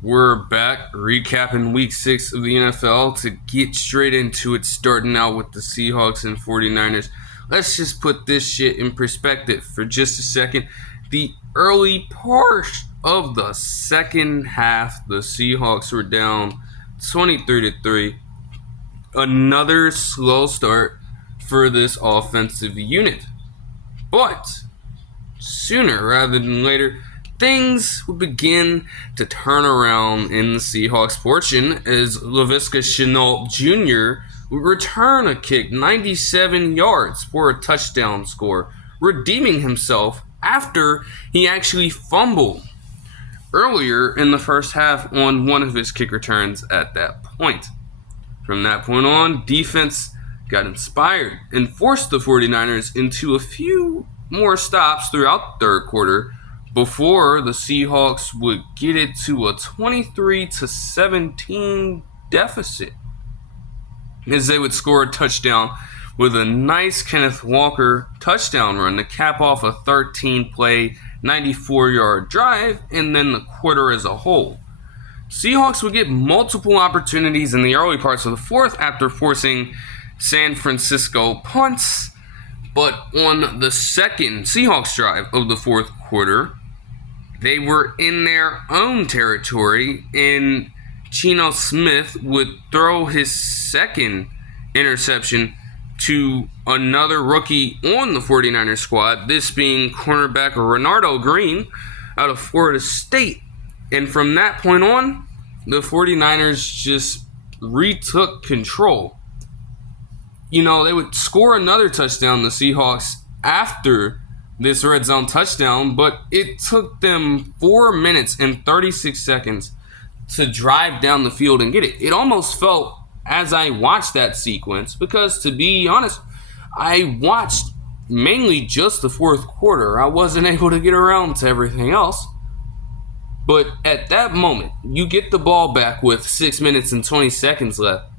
We're back recapping week 6 of the NFL to get straight into it, starting out with the Seahawks and 49ers. Let's just put this shit in perspective for just a second. The early part of the second half, the Seahawks were down 23-3. Another slow start for this offensive unit. But sooner rather than later, things would begin to turn around in the Seahawks' fortune as Laviska Shenault Jr. would return a kick 97 yards for a touchdown score, redeeming himself after he actually fumbled earlier in the first half on one of his kick returns at that point. From that point on, defense got inspired and forced the 49ers into a few more stops throughout the third quarter before the Seahawks would get it to a 23-17 deficit, as they would score a touchdown with a nice Kenneth Walker touchdown run to cap off a 13-play, 94-yard drive, and then the quarter as a whole. Seahawks would get multiple opportunities in the early parts of the fourth after forcing San Francisco punts, but on the second Seahawks drive of the fourth quarter, they were in their own territory, and Geno Smith would throw his second interception to another rookie on the 49ers squad, this being cornerback Renardo Green out of Florida State. And from that point on, the 49ers just retook control. You know, they would score another touchdown, the Seahawks, after this red zone touchdown, but it took them 4 minutes and 36 seconds to drive down the field and get it. It almost felt, as I watched that sequence, because to be honest, I watched mainly just the fourth quarter. I wasn't able to get around to everything else. But at that moment, you get the ball back with 6 minutes and 20 seconds left.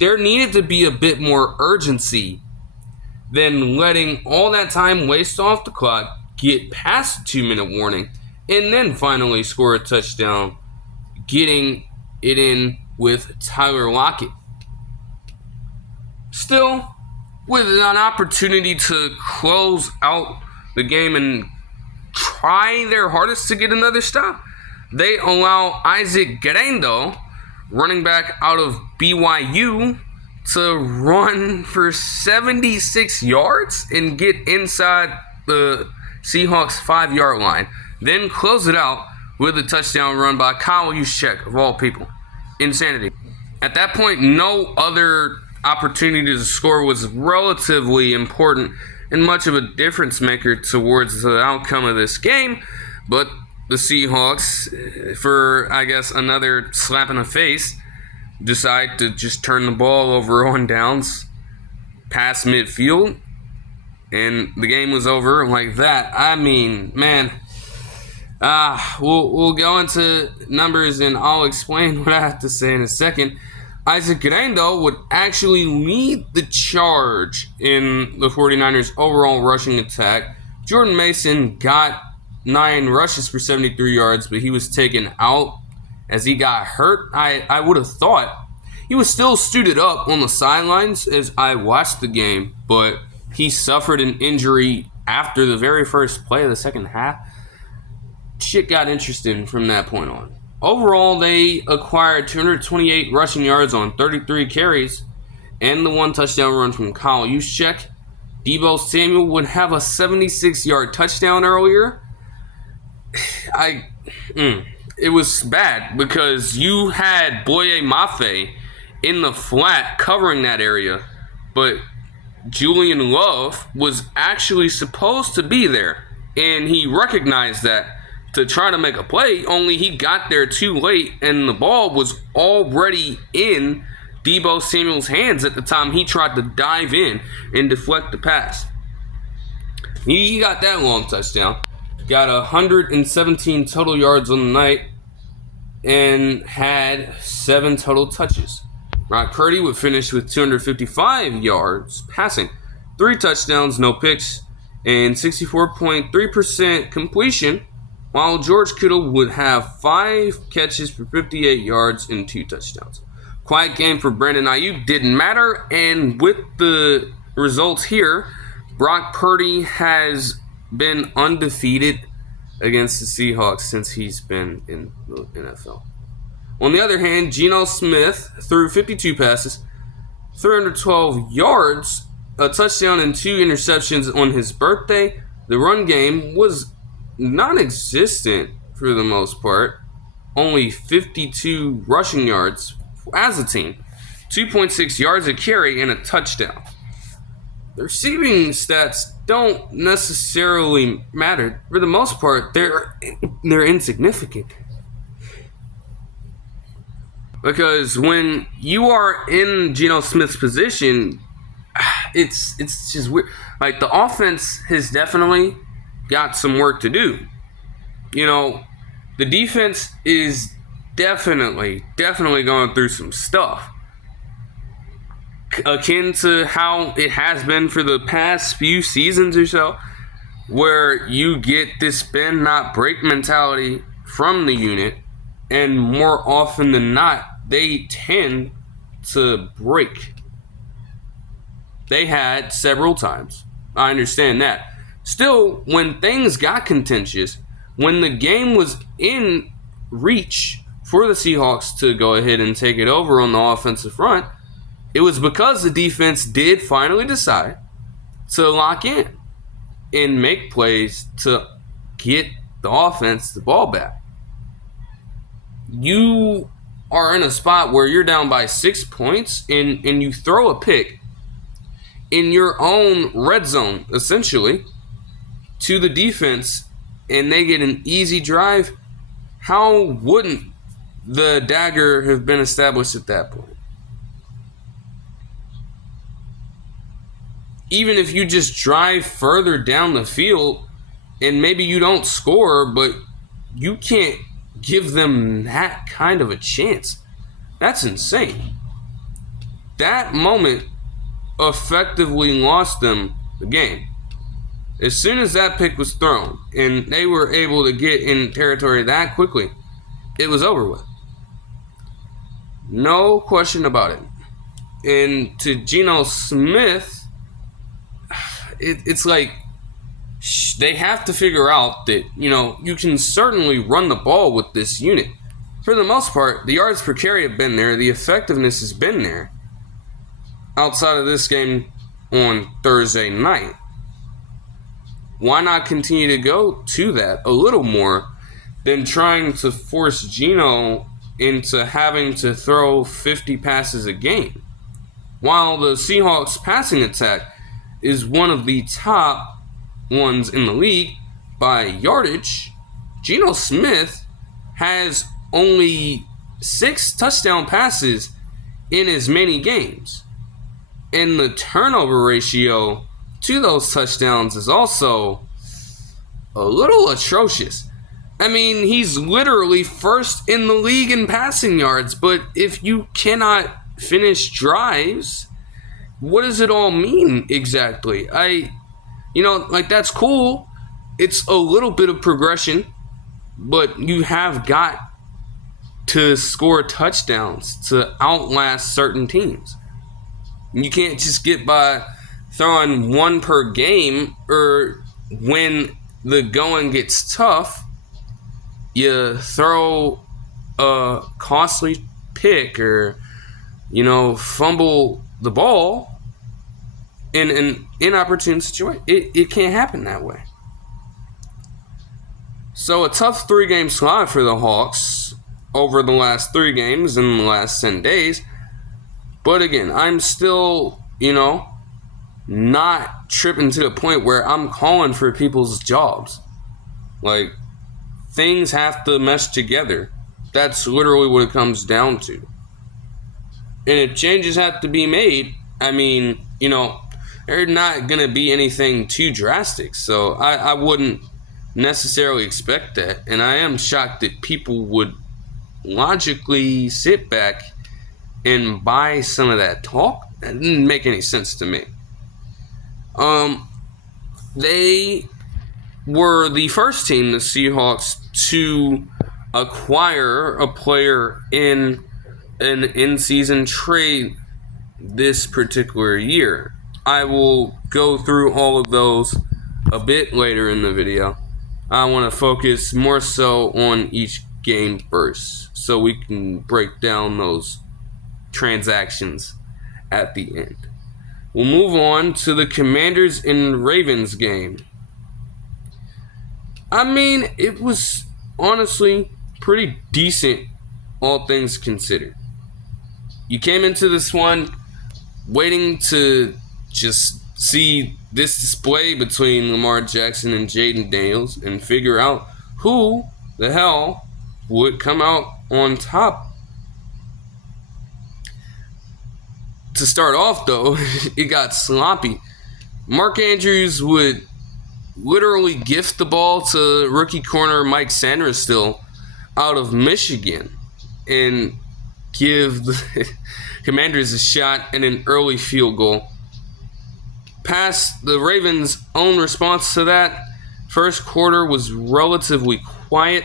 There needed to be a bit more urgency than letting all that time waste off the clock, get past the 2-minute warning, and then finally score a touchdown, getting it in with Tyler Lockett. Still, with an opportunity to close out the game and try their hardest to get another stop, they allow Isaac Guerrero, running back out of BYU, to run for 76 yards and get inside the Seahawks 5-yard line. Then close it out with a touchdown run by Kyle Juszczyk, of all people. Insanity. At that point, no other opportunity to score was relatively important and much of a difference maker towards the outcome of this game. But the Seahawks, for, I guess, another slap in the face, decide to just turn the ball over on downs past midfield, and the game was over like that. I mean, man, we'll go into numbers and I'll explain what I have to say in a second. Isaac Guerrero would actually lead the charge in the 49ers' overall rushing attack. Jordan Mason got 9 rushes for 73 yards, but he was taken out as he got hurt. I would have thought he was still suited up on the sidelines as I watched the game, but he suffered an injury after the very first play of the second half. Shit got interesting from that point on. Overall, they acquired 228 rushing yards on 33 carries and the 1 touchdown run from Kyle Juszczyk. Deebo Samuel would have a 76-yard touchdown earlier. It was bad because you had Boye Mafe in the flat covering that area, but Julian Love was actually supposed to be there, and he recognized that to try to make a play, only he got there too late, and the ball was already in Deebo Samuel's hands at the time he tried to dive in and deflect the pass. He got that long touchdown, got 117 total yards on the night, and had 7 total touches. Brock Purdy would finish with 255 yards passing, 3 touchdowns, no picks, and 64.3% completion while George Kittle would have 5 catches for 58 yards and 2 touchdowns. Quiet game for Brandon Ayuk didn't matter, and with the results here, Brock Purdy has been undefeated against the Seahawks since he's been in the NFL. On the other hand, Geno Smith threw 52 passes, 312 yards, a touchdown, and 2 interceptions on his birthday. The run game was non-existent for the most part. Only 52 rushing yards as a team, 2.6 yards a carry, and a touchdown. The receiving stats don't necessarily matter. For the most part, they're insignificant. Because when you are in Geno Smith's position, it's just weird. Like, the offense has definitely got some work to do. The defense is definitely going through some stuff. Akin to how it has been for the past few seasons or so, where you get this bend not break mentality from the unit, and more often than not, they tend to break. They had several times. I understand that. Still, when things got contentious, when the game was in reach for the Seahawks to go ahead and take it over on the offensive front, it was because the defense did finally decide to lock in and make plays to get the offense the ball back. You are in a spot where you're down by 6 points and you throw a pick in your own red zone, essentially, to the defense, and they get an easy drive. How wouldn't the dagger have been established at that point? Even if you just drive further down the field and maybe you don't score, but you can't give them that kind of a chance. That's insane. That moment effectively lost them the game. As soon as that pick was thrown and they were able to get in territory that quickly, it was over with. No question about it. And to Geno Smith, it's like they have to figure out that, you can certainly run the ball with this unit. For the most part, the yards per carry have been there. The effectiveness has been there. Outside of this game on Thursday night. Why not continue to go to that a little more than trying to force Geno into having to throw 50 passes a game? While the Seahawks passing attack is one of the top ones in the league by yardage, Geno Smith has only 6 touchdown passes in as many games. And the turnover ratio to those touchdowns is also a little atrocious. I mean, he's literally first in the league in passing yards, but if you cannot finish drives, what does it all mean exactly? That's cool. It's a little bit of progression, but you have got to score touchdowns to outlast certain teams. You can't just get by throwing 1 per game, or when the going gets tough, you throw a costly pick or, fumble the ball in an inopportune situation. It can't happen that way. So a tough 3-game slog for the Hawks over the last 3 games in the last 10 days. But again, I'm still, not tripping to the point where I'm calling for people's jobs. Like, things have to mesh together. That's literally what it comes down to. And if changes have to be made, they're not going to be anything too drastic. So I wouldn't necessarily expect that. And I am shocked that people would logically sit back and buy some of that talk. That didn't make any sense to me. They were the first team, the Seahawks, to acquire a player in an in-season trade this particular year. I will go through all of those a bit later in the video. I want to focus more so on each game first, so we can break down those transactions at the end. We'll move on to the Commanders and Ravens game. I mean, it was honestly pretty decent, all things considered. You came into this one waiting to just see this display between Lamar Jackson and Jayden Daniels and figure out who the hell would come out on top. To start off, though, it got sloppy. Mark Andrews would literally gift the ball to rookie corner Mike Sanderstill out of Michigan and give the Commanders a shot at an early field goal. Past the Ravens' own response to that, first quarter was relatively quiet.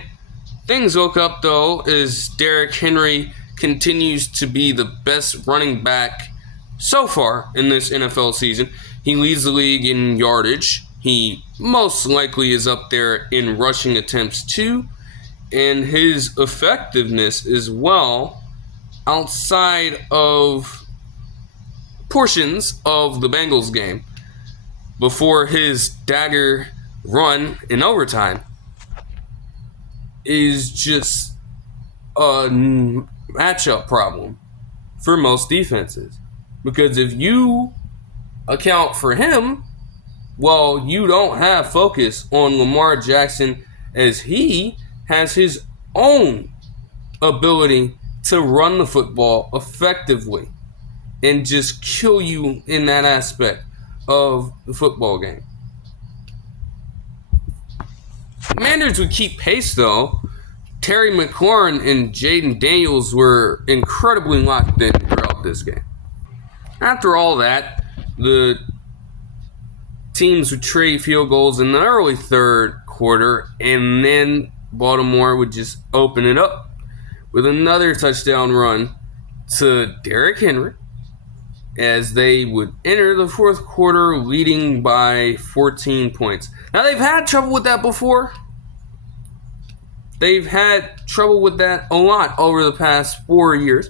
Things woke up, though, as Derrick Henry continues to be the best running back so far in this NFL season. He leads the league in yardage. He most likely is up there in rushing attempts too. And his effectiveness as well, outside of portions of the Bengals game, before his dagger run in overtime, is just a matchup problem for most defenses. Because if you account for him, well, you don't have focus on Lamar Jackson, as he has his own ability to run the football effectively and just kill you in that aspect of the football game. Commanders would keep pace, though. Terry McLaurin and Jayden Daniels were incredibly locked in throughout this game. After all that, the teams would trade field goals in the early third quarter, and then Baltimore would just open it up with another touchdown run to Derrick Henry, as they would enter the fourth quarter leading by 14 points. Now, they've had trouble with that before. They've had trouble with that a lot over the past 4 years.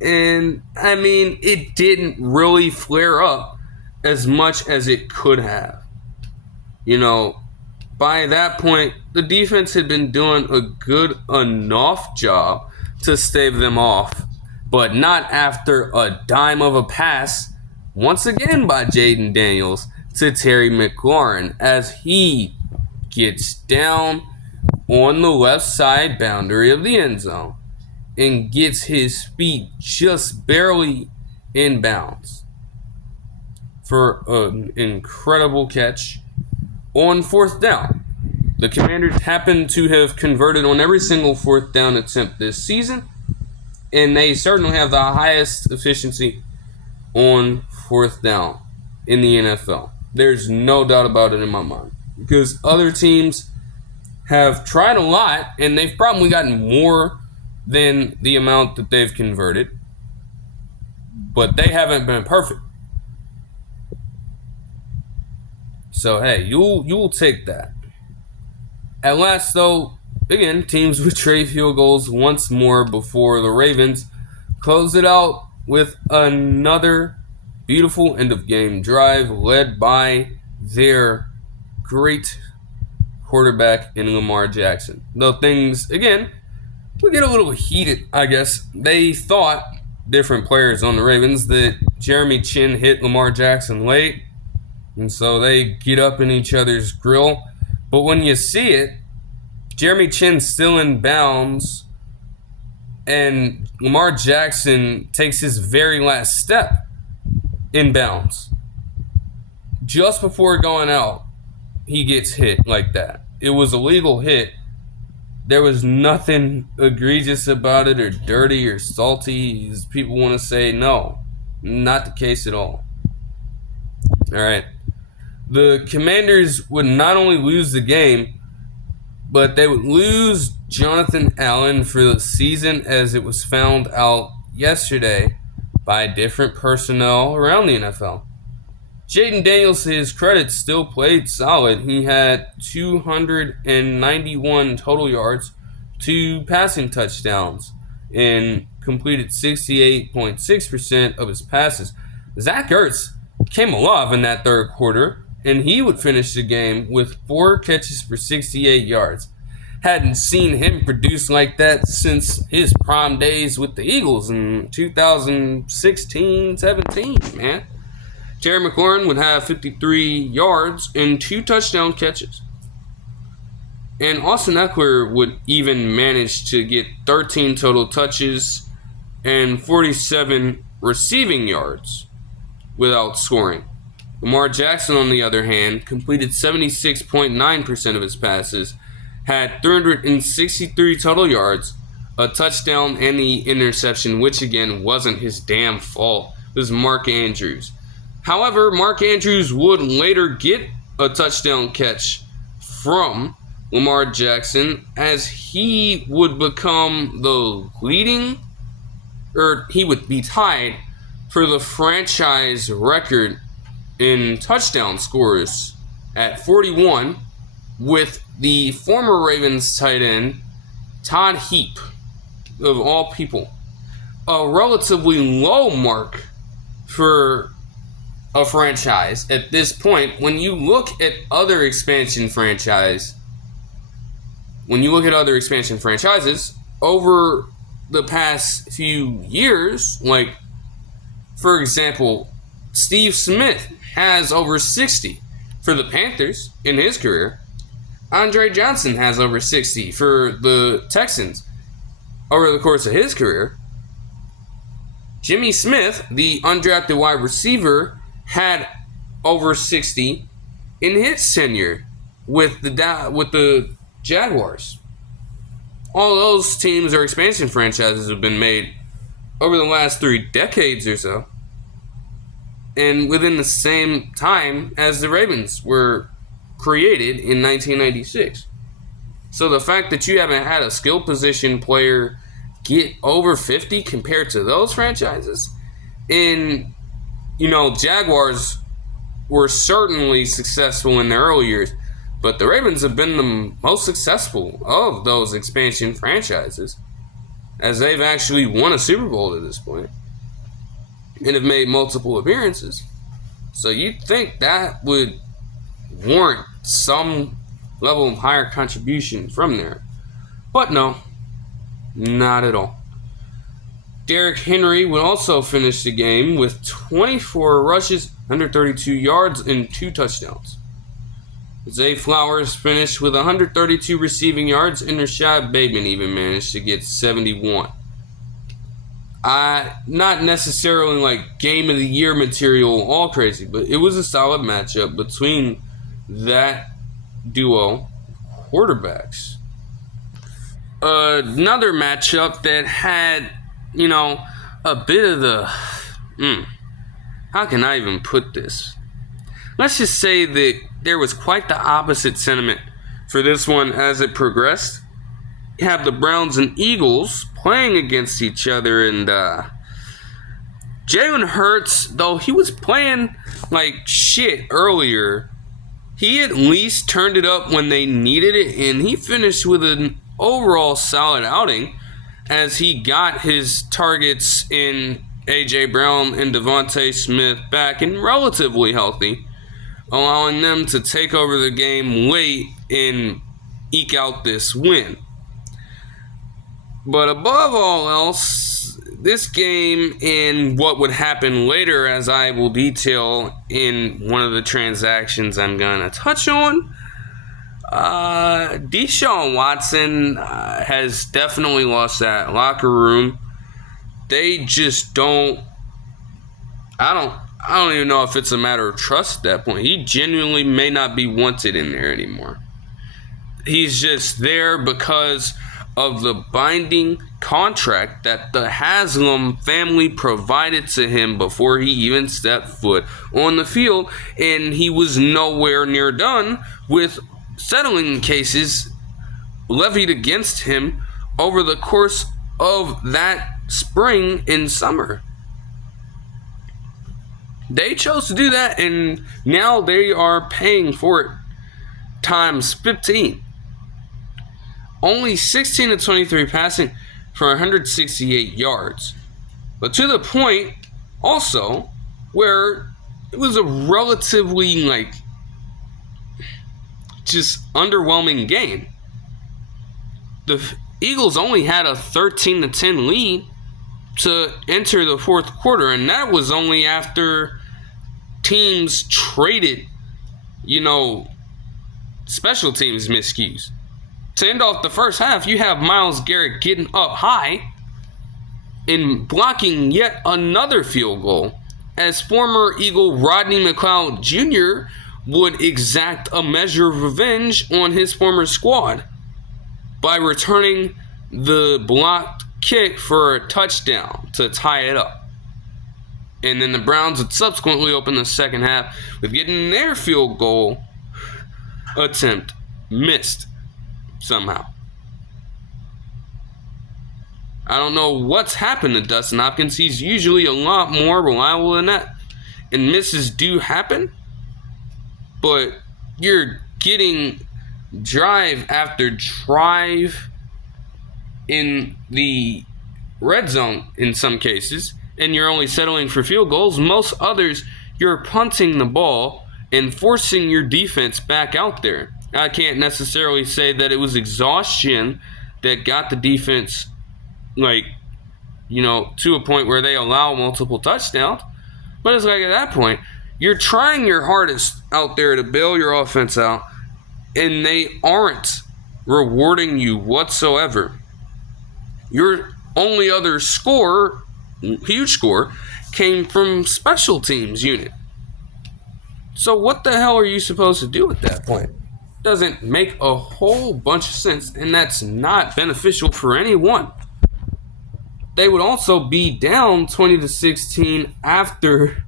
And, I mean, it didn't really flare up as much as it could have. You know, by that point, the defense had been doing a good enough job to stave them off, but not after a dime of a pass, once again by Jayden Daniels, to Terry McLaurin, as he gets down on the left side boundary of the end zone and gets his feet just barely in bounds for an incredible catch on fourth down. The Commanders happen to have converted on every single fourth down attempt this season, and they certainly have the highest efficiency on fourth down in the NFL. There's no doubt about it in my mind, because other teams have tried a lot, and they've probably gotten more than the amount that they've converted, but they haven't been perfect. So, hey, you'll take that. At last, though, again, teams would trade field goals once more before the Ravens close it out with another beautiful end-of-game drive led by their great quarterback in Lamar Jackson. Though things, again, we get a little heated, I guess. They thought, different players on the Ravens, that Jeremy Chin hit Lamar Jackson late, and so they get up in each other's grill. But when you see it, Jeremy Chin's still in bounds, and Lamar Jackson takes his very last step in bounds. Just before going out, he gets hit like that. It was a legal hit. There was nothing egregious about it or dirty or salty, as people want to say. No, not the case at all. All right. the Commanders would not only lose the game, but they would lose Jonathan Allen for the season, as it was found out yesterday by different personnel around the NFL. Jayden Daniels, to his credit, still played solid. He had 291 total yards, 2 passing touchdowns, and completed 68.6% of his passes. Zach Ertz came alive in that third quarter, and he would finish the game with 4 catches for 68 yards. Hadn't seen him produce like that since his prime days with the Eagles in 2016-17, man. Terry McLaurin would have 53 yards and 2 touchdown catches. And Austin Eckler would even manage to get 13 total touches and 47 receiving yards without scoring. Lamar Jackson, on the other hand, completed 76.9% of his passes, had 363 total yards, a touchdown, and the interception, which again wasn't his damn fault. It was Mark Andrews. However, Mark Andrews would later get a touchdown catch from Lamar Jackson, as he would become the leading, or he would be tied for the franchise record in touchdown scores at 41 with the former Ravens tight end Todd Heap, of all people. A relatively low mark for a franchise at this point. When you look at other expansion franchises over the past few years, like, for example, Steve Smith has over 60 for the Panthers in his career. Andre Johnson has over 60 for the Texans over the course of his career. Jimmy Smith, the undrafted wide receiver, had over 60 in his tenure with the Jaguars. All those teams or expansion franchises have been made over the last 3 decades or so, and within the same time as the Ravens were created in 1996. So the fact that you haven't had a skill position player get over 50 compared to those franchises, and Jaguars were certainly successful in their early years, but the Ravens have been the most successful of those expansion franchises, as they've actually won a Super Bowl to this point and have made multiple appearances. So you'd think that would warrant some level of higher contribution from there. But no, not at all. Derrick Henry would also finish the game with 24 rushes, 132 yards, and 2 touchdowns. Zay Flowers finished with 132 receiving yards, and Rashad Bateman even managed to get 71. Not necessarily like game of the year material, all crazy, but it was a solid matchup between that duo quarterbacks. Another matchup that had, a bit of the, how can I even put this? Let's just say that there was quite the opposite sentiment for this one as it progressed. You have the Browns and Eagles playing against each other, and Jalen Hurts, though he was playing like shit earlier, he at least turned it up when they needed it, and he finished with an overall solid outing as he got his targets in A.J. Brown and Devontae Smith back and relatively healthy, allowing them to take over the game late and eke out this win. But above all else, this game and what would happen later, as I will detail in one of the transactions I'm going to touch on, Deshaun Watson has definitely lost that locker room. They just don't, I don't even know if it's a matter of trust at that point. He genuinely may not be wanted in there anymore. He's just there because of the binding contract that the Haslam family provided to him before he even stepped foot on the field, and he was nowhere near done with settling cases levied against him over the course of that spring and summer. They chose to do that, and now they are paying for it times 15. Only 16 to 23 passing for 168 yards. But to the point also where it was a relatively just underwhelming game. The Eagles only had a 13 to 10 lead to enter the fourth quarter, and that was only after teams traded, special teams miscues. To end off the first half, you have Myles Garrett getting up high and blocking yet another field goal, as former Eagle Rodney McLeod Jr. would exact a measure of revenge on his former squad by returning the blocked kick for a touchdown to tie it up. And then the Browns would subsequently open the second half with getting their field goal attempt missed somehow. I don't know what's happened to Dustin Hopkins. He's usually a lot more reliable than that. And misses do happen. But you're getting drive after drive in the red zone in some cases, and you're only settling for field goals. Most others, you're punting the ball and forcing your defense back out there. I can't necessarily say that it was exhaustion that got the defense, to a point where they allow multiple touchdowns. But it's at that point, you're trying your hardest out there to bail your offense out, and they aren't rewarding you whatsoever. Your only other score, huge score, came from special teams unit. So what the hell are you supposed to do at that point? Doesn't make a whole bunch of sense, and that's not beneficial for anyone. They would also be down 20-16 after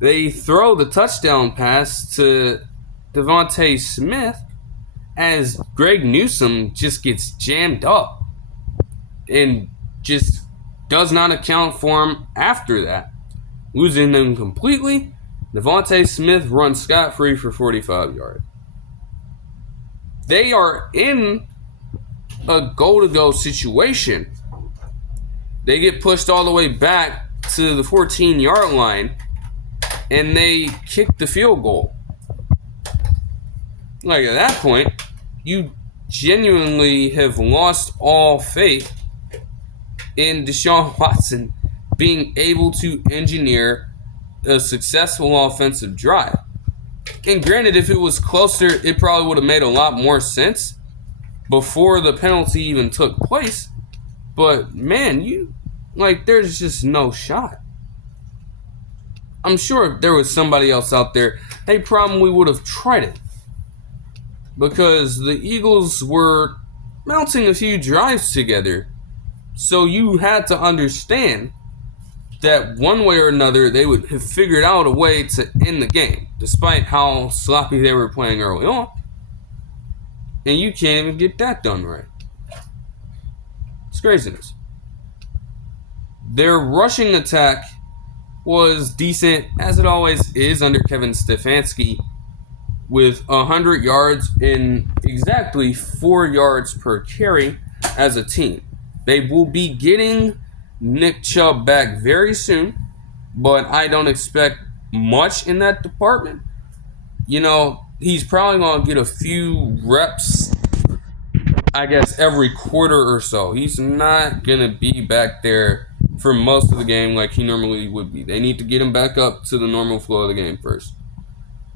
they throw the touchdown pass to Devontae Smith, as Greg Newsome just gets jammed up and just does not account for him after that. Losing them completely, Devontae Smith runs scot-free for 45 yards. They are in a goal-to-go situation. They get pushed all the way back to the 14-yard line, and they kick the field goal. At that point, you genuinely have lost all faith in Deshaun Watson being able to engineer a successful offensive drive. And granted, if it was closer, it probably would have made a lot more sense before the penalty even took place. But, man, there's just no shot. I'm sure if there was somebody else out there, they probably would have tried it. Because the Eagles were mounting a few drives together. So you had to understand that one way or another, they would have figured out a way to end the game, despite how sloppy they were playing early on. And you can't even get that done right. It's craziness. Their rushing attack was decent, as it always is under Kevin Stefanski, with 100 yards and exactly 4 yards per carry as a team. They will be getting Nick Chubb back very soon, but I don't expect much in that department. He's probably going to get a few reps, I guess, every quarter or so. He's not going to be back there for most of the game like he normally would be. They need to get him back up to the normal flow of the game first.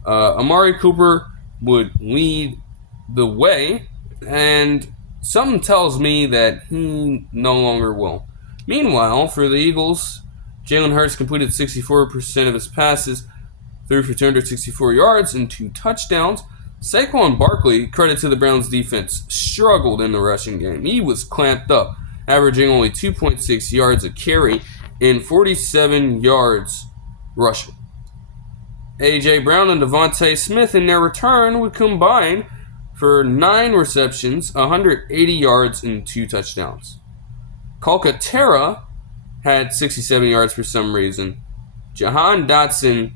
Amari Cooper would lead the way, and something tells me that he no longer will. Meanwhile, for the Eagles, Jalen Hurts completed 64% of his passes, threw for 264 yards and 2 touchdowns. Saquon Barkley, credit to the Browns defense, struggled in the rushing game. He was clamped up, averaging only 2.6 yards a carry and 47 yards rushing. A.J. Brown and Devontae Smith in their return would combine for 9 receptions, 180 yards, and 2 touchdowns. Calcaterra had 67 yards for some reason. Jahan Dotson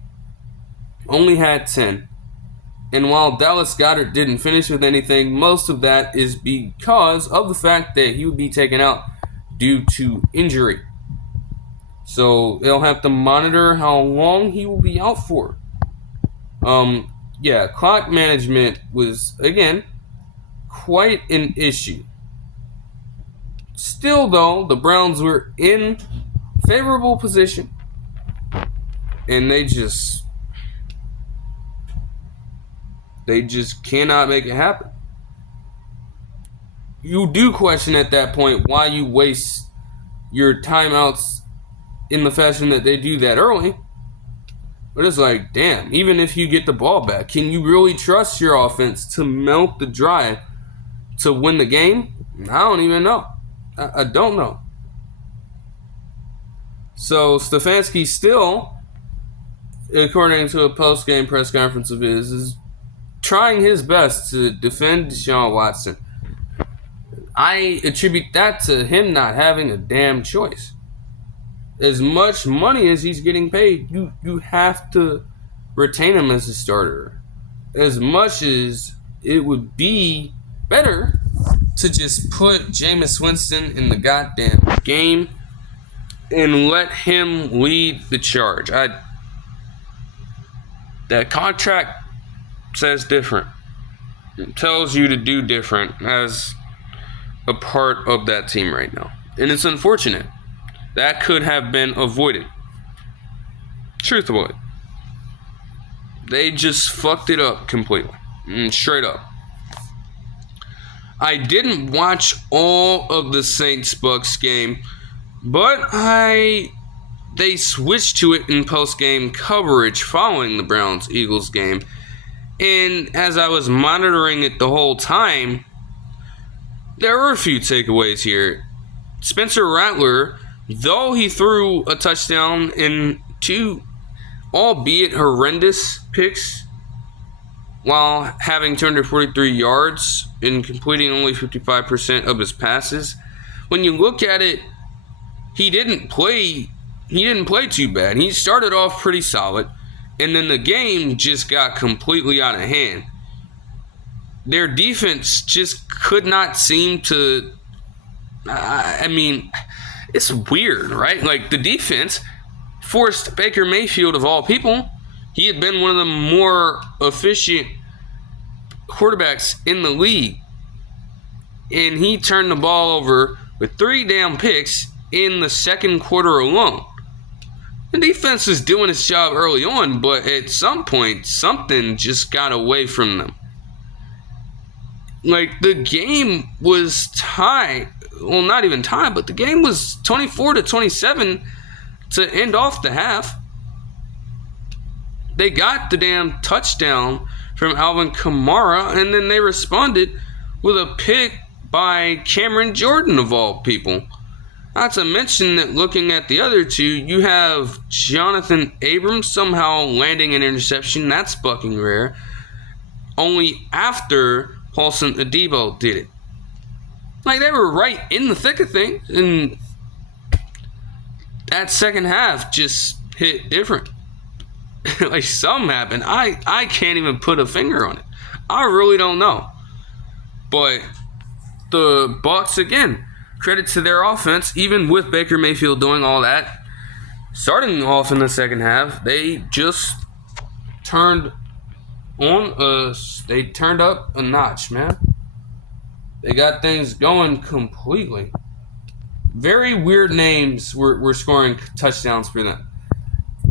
only had 10. And while Dallas Goedert didn't finish with anything, most of that is because of the fact that he would be taken out due to injury. So they'll have to monitor how long he will be out for. Clock management was, again, quite an issue. Still, though, the Browns were in favorable position, and they just cannot make it happen. You do question at that point why you waste your timeouts in the fashion that they do that early. But it's like, damn, even if you get the ball back, can you really trust your offense to mount the drive to win the game? I don't even know. I don't know. So Stefanski still, according to a post-game press conference of his, is trying his best to defend Deshaun Watson. I attribute that to him not having a damn choice. As much money as he's getting paid, you have to retain him as a starter. As much as it would be better to just put Jameis Winston in the goddamn game and let him lead the charge. That contract says different. It tells you to do different as a part of that team right now. And it's unfortunate. That could have been avoided. Truthfully. They just fucked it up completely. Straight up. I didn't watch all of the Saints-Bucks game, but they switched to it in post-game coverage following the Browns-Eagles game. And as I was monitoring it the whole time, there were a few takeaways here. Spencer Rattler, though he threw a touchdown in 2, albeit horrendous picks, while having 243 yards and completing only 55% of his passes, when you look at it, he didn't play too bad. He started off pretty solid, and then the game just got completely out of hand. Their defense just could not seem to... it's weird, right? Like, the defense forced Baker Mayfield, of all people. He had been one of the more efficient quarterbacks in the league. And he turned the ball over with 3 damn picks in the second quarter alone. The defense was doing its job early on, but at some point, something just got away from them. Like, the game was tied. Well, not even tied, but the game was 24-27 to end off the half. They got the damn touchdown from Alvin Kamara, and then they responded with a pick by Cameron Jordan, of all people. Not to mention that looking at the other two, you have Jonathan Abrams somehow landing an interception. That's fucking rare. Only after Paulson Adebo did it. Like, they were right in the thick of things, and that second half just hit different. Like, something happened. I can't even put a finger on it. I really don't know. But the Bucs, again, credit to their offense, even with Baker Mayfield doing all that. Starting off in the second half, they just turned up a notch, man. They got things going completely. Very weird names were scoring touchdowns for them.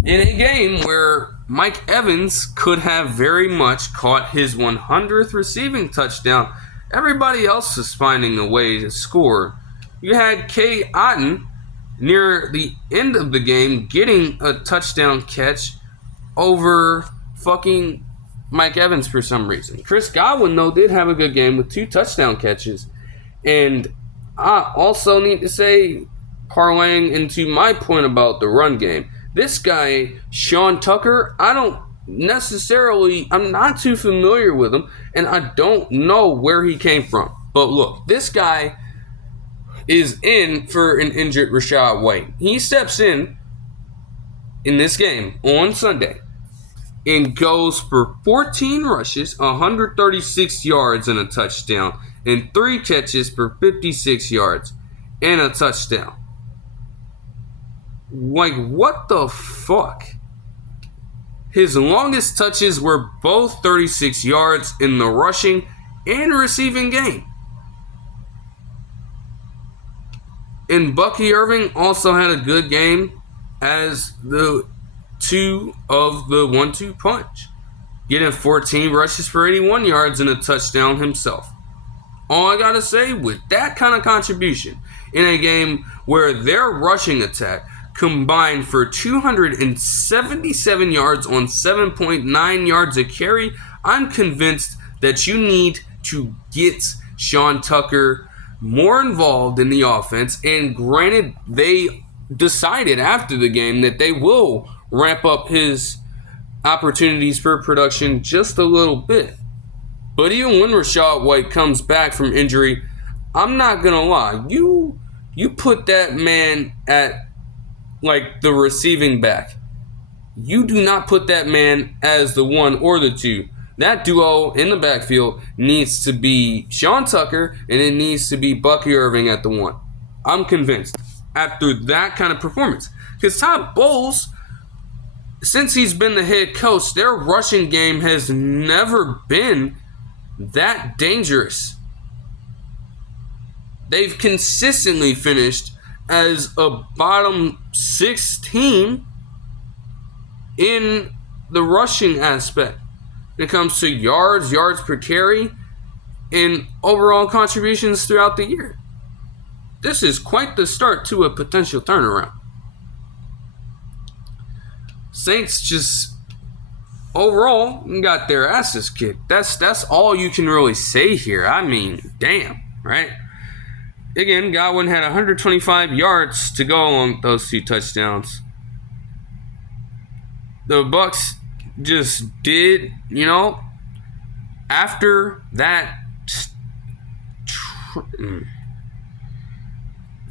In a game where Mike Evans could have very much caught his 100th receiving touchdown, everybody else is finding a way to score. You had Kay Otten near the end of the game getting a touchdown catch over fucking Mike Evans for some reason. Chris Godwin, though, did have a good game with 2 touchdown catches. And I also need to say, parlaying into my point about the run game, this guy, Sean Tucker, I'm not too familiar with him, and I don't know where he came from. But look, this guy is in for an injured Rachaad White. He steps in this game on Sunday and goes for 14 rushes, 136 yards and a touchdown, and 3 catches for 56 yards and a touchdown. Like, what the fuck? His longest touches were both 36 yards in the rushing and receiving game. And Bucky Irving also had a good game as the 2 of the 1-2 punch, getting 14 rushes for 81 yards and a touchdown himself. All I gotta say, with that kind of contribution in a game where their rushing attack combined for 277 yards on 7.9 yards a carry, I'm convinced that you need to get Sean Tucker more involved in the offense. And granted, they decided after the game that they will ramp up his opportunities for production just a little bit. But even when Rachaad White comes back from injury, I'm not going to lie. You put that man at like the receiving back. You do not put that man as the 1 or the 2. That duo in the backfield needs to be Sean Tucker, and it needs to be Bucky Irving at the 1. I'm convinced after that kind of performance. Because Todd Bowles, since he's been the head coach, their rushing game has never been that dangerous. They've consistently finished as a bottom 6 team in the rushing aspect. When it comes to yards per carry, and overall contributions throughout the year. This is quite the start to a potential turnaround. Saints just overall got their asses kicked. That's all you can really say here. I mean, damn, right? Again, Godwin had 125 yards to go on those 2 touchdowns. The Bucs just did, after that,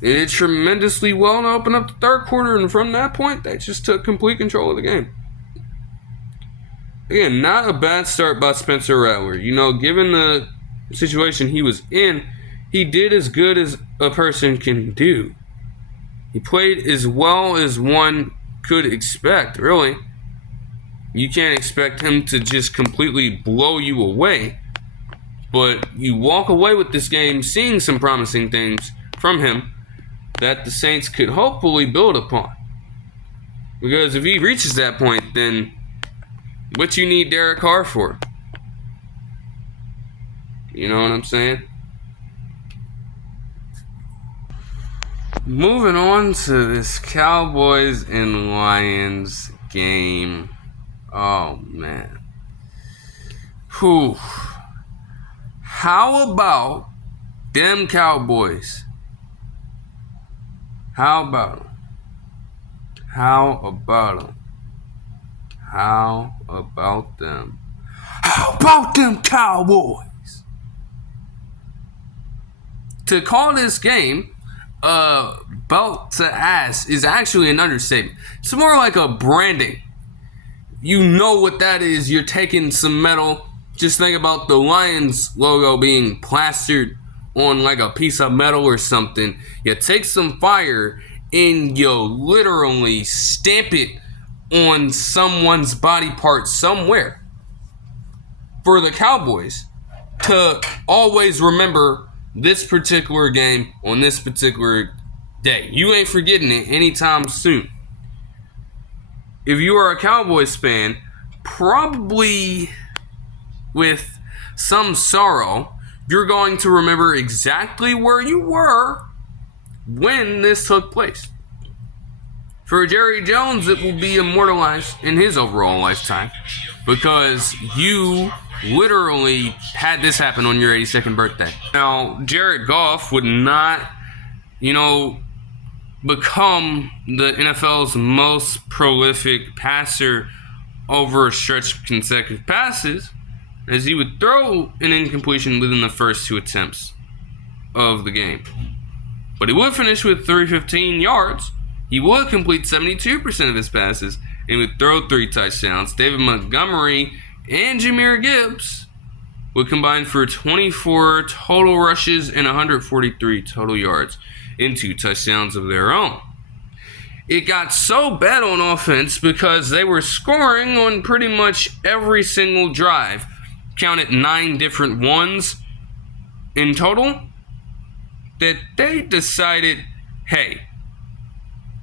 they did tremendously well to open up the third quarter, and from that point, they just took complete control of the game. Again, not a bad start by Spencer Rattler. Given the situation he was in, he did as good as a person can do. He played as well as one could expect, really. You can't expect him to just completely blow you away. But you walk away with this game seeing some promising things from him that the Saints could hopefully build upon. Because if he reaches that point, then what you need Derek Carr for? You know what I'm saying? Moving on to this Cowboys and Lions game. Oh, man. Whew. How about them Cowboys? How about them? How about them? How about them? How about them Cowboys? To call this game belt to ass is actually an understatement. It's more like a branding. You know what that is. You're taking some metal. Just think about the Lions logo being plastered on like a piece of metal or something. You take some fire and you literally stamp it on someone's body part somewhere. For the Cowboys to always remember this particular game on this particular day. You ain't forgetting it anytime soon. If you are a Cowboys fan, probably with some sorrow, you're going to remember exactly where you were when this took place. For Jerry Jones, it will be immortalized in his overall lifetime. because you literally had this happen on your 82nd birthday. Now, Jared Goff would not, become the NFL's most prolific passer over a stretch of consecutive passes, as he would throw an incompletion within the first 2 attempts of the game. But he would finish with 315 yards. He would complete 72% of his passes and would throw 3 touchdowns. David Montgomery and Jahmyr Gibbs would combine for 24 total rushes and 143 total yards and 2 touchdowns of their own. It got so bad on offense because they were scoring on pretty much every single drive. Counted 9 different ones in total, that they decided, hey,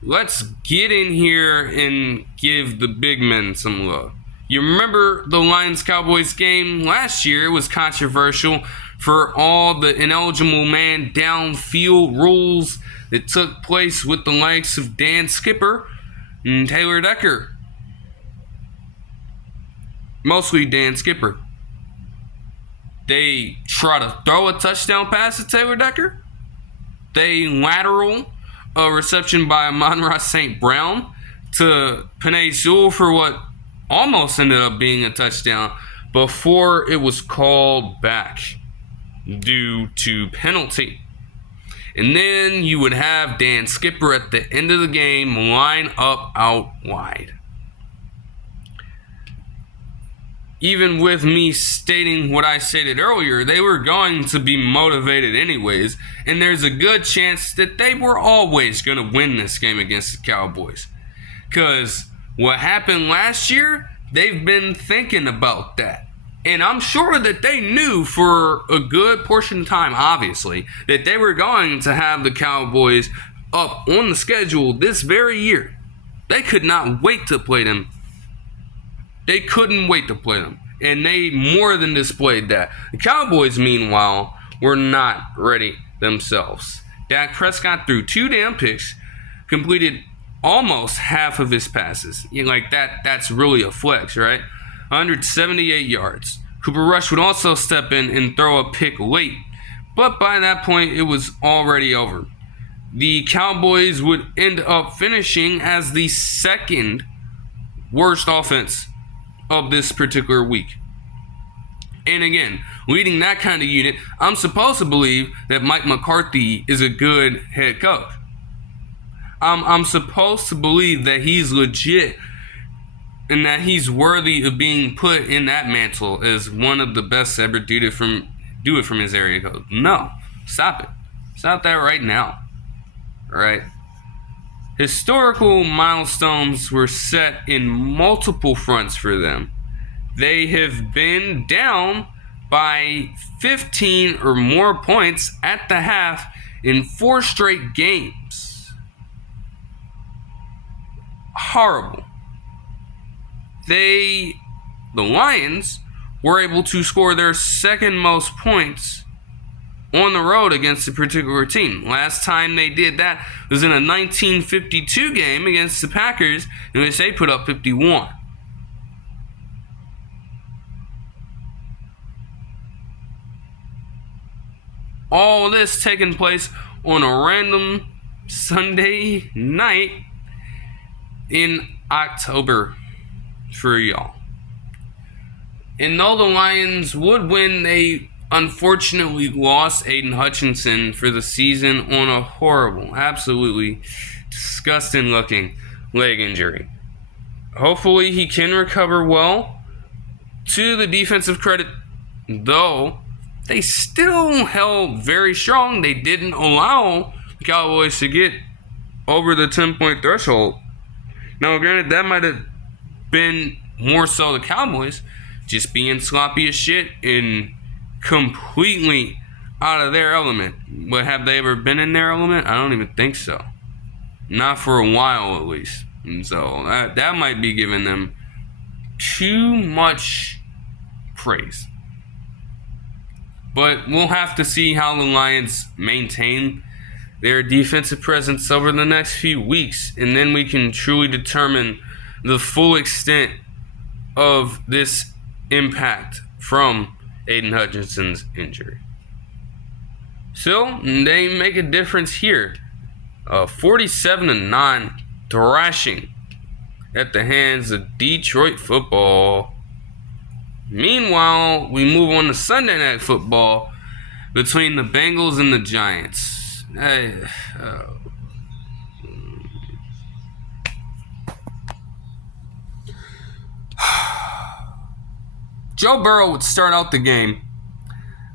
let's get in here and give the big men some love. You remember the Lions-Cowboys game last year? It was controversial for all the ineligible man downfield rules that took place with the likes of Dan Skipper and Taylor Decker. Mostly Dan Skipper. They try to throw a touchdown pass to Taylor Decker. They lateral a reception by Amon-Ra St. Brown to Penei Sewell for what almost ended up being a touchdown before it was called back due to penalty. And then you would have Dan Skipper at the end of the game line up out wide. Even with me stating what I stated earlier, they were going to be motivated anyways, and there's a good chance that they were always going to win this game against the Cowboys. Because what happened last year, they've been thinking about that. And I'm sure that they knew for a good portion of time, obviously, that they were going to have the Cowboys up on the schedule this very year. They could not wait to play them. They couldn't wait to play them. And they more than displayed that. The Cowboys, meanwhile, were not ready themselves. Dak Prescott threw 2 damn picks, completed almost half of his passes. That's really a flex, right? 178 yards. Cooper Rush would also step in and throw a pick late, but by that point it was already over. The Cowboys would end up finishing as the 2nd worst offense of this particular week. And again, leading that kind of unit, I'm supposed to believe that Mike McCarthy is a good head coach. I'm supposed to believe that he's legit and that he's worthy of being put in that mantle as one of the best to ever do it from his area code. No, stop it. Stop that right now. All right. Historical milestones were set in multiple fronts for them. They have been down by 15 or more points at the half in 4 straight games. Horrible. The Lions were able to score their 2nd most points on the road against a particular team. Last time they did that was in a 1952 game against the Packers, in which they put up 51. All this taking place on a random Sunday night in October for y'all. And though the Lions would win, they unfortunately lost Aiden Hutchinson for the season on a horrible, absolutely disgusting looking leg injury. Hopefully he can recover well. To the defensive credit, though, they still held very strong. They didn't allow the Cowboys to get over the 10-point threshold. Now, granted, that might have been more so the Cowboys just being sloppy as shit and completely out of their element. But have they ever been in their element? I don't even think so. Not for a while, at least. And so that might be giving them too much praise. But we'll have to see how the Lions maintain their defensive presence over the next few weeks, and then we can truly determine the full extent of this impact from Aiden Hutchinson's injury. Still, they make a difference here. 47-9 thrashing at the hands of Detroit football. Meanwhile, we move on to Sunday Night Football between the Bengals and the Giants. Joe Burrow would start out the game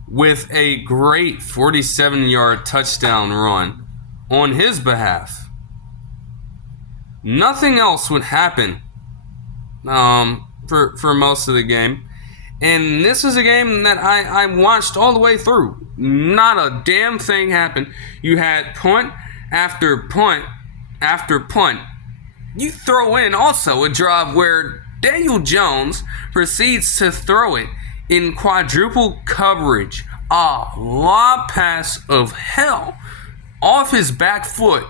with a great 47-yard touchdown run on his behalf. Nothing else would happen for most of the game. And this was a game that I watched all the way through. Not a damn thing happened. You had punt after punt after punt. You throw in also a drive where Daniel Jones proceeds to throw it in quadruple coverage. A lob pass of hell off his back foot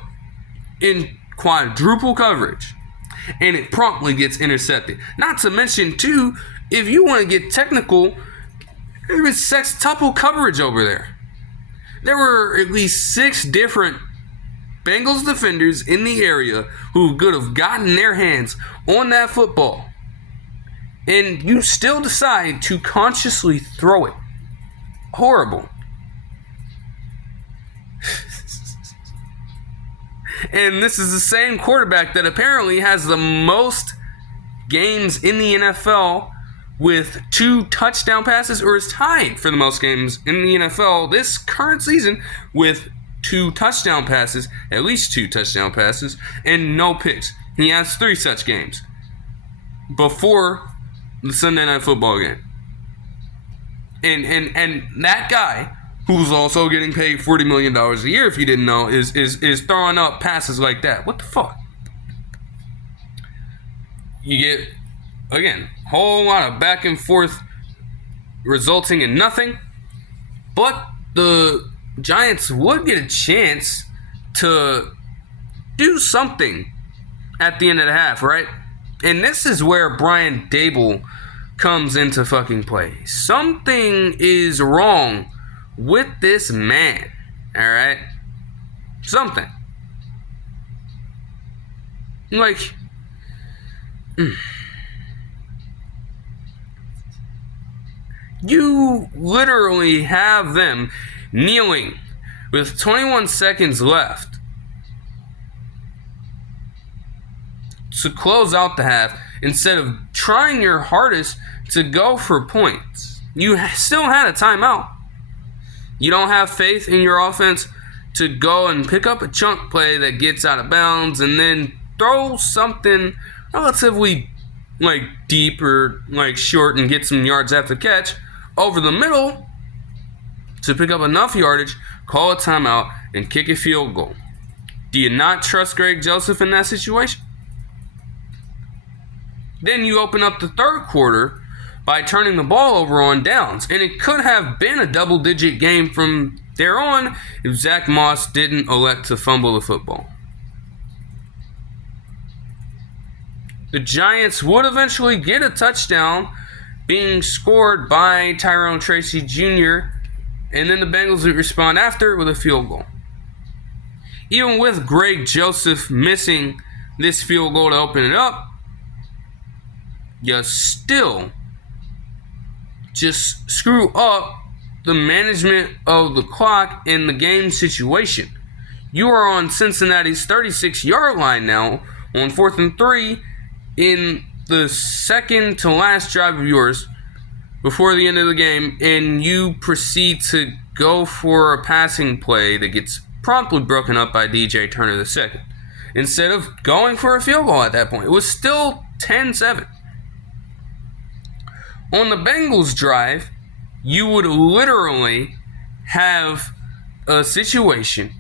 in quadruple coverage. And it promptly gets intercepted. Not to mention, too, if you want to get technical, there was sextuple coverage over there. There were at least 6 different Bengals defenders in the area who could have gotten their hands on that football. And you still decide to consciously throw it. Horrible. And this is the same quarterback that apparently has the most games in the NFL with 2 touchdown passes, or is tied for the most games in the NFL this current season with 2 touchdown passes, at least 2 touchdown passes, and no picks. He has 3 such games before the Sunday Night Football game. And that guy, who's also getting paid $40 million a year, if you didn't know, is throwing up passes like that. What the fuck? You get, again, a whole lot of back and forth resulting in nothing. But the Giants would get a chance to do something at the end of the half, right? And this is where Brian Daboll comes into fucking play. Something is wrong with this man, alright? Something. Like, you literally have them kneeling with 21 seconds left to close out the half instead of trying your hardest to go for points. You still had a timeout. You don't have faith in your offense to go and pick up a chunk play that gets out of bounds and then throw something relatively deep or short and get some yards after the catch over the middle to pick up enough yardage, call a timeout, and kick a field goal. Do you not trust Greg Joseph in that situation? Then you open up the third quarter by turning the ball over on downs. And it could have been a double-digit game from there on if Zach Moss didn't elect to fumble the football. The Giants would eventually get a touchdown being scored by Tyrone Tracy Jr., and then the Bengals would respond after with a field goal. Even with Greg Joseph missing this field goal to open it up, you still just screw up the management of the clock and the game situation. You are on Cincinnati's 36-yard line now on 4th and 3 in the second to last drive of yours before the end of the game, and you proceed to go for a passing play that gets promptly broken up by DJ Turner II instead of going for a field goal at that point. It was still 10-7. On the Bengals drive, you would literally have a situation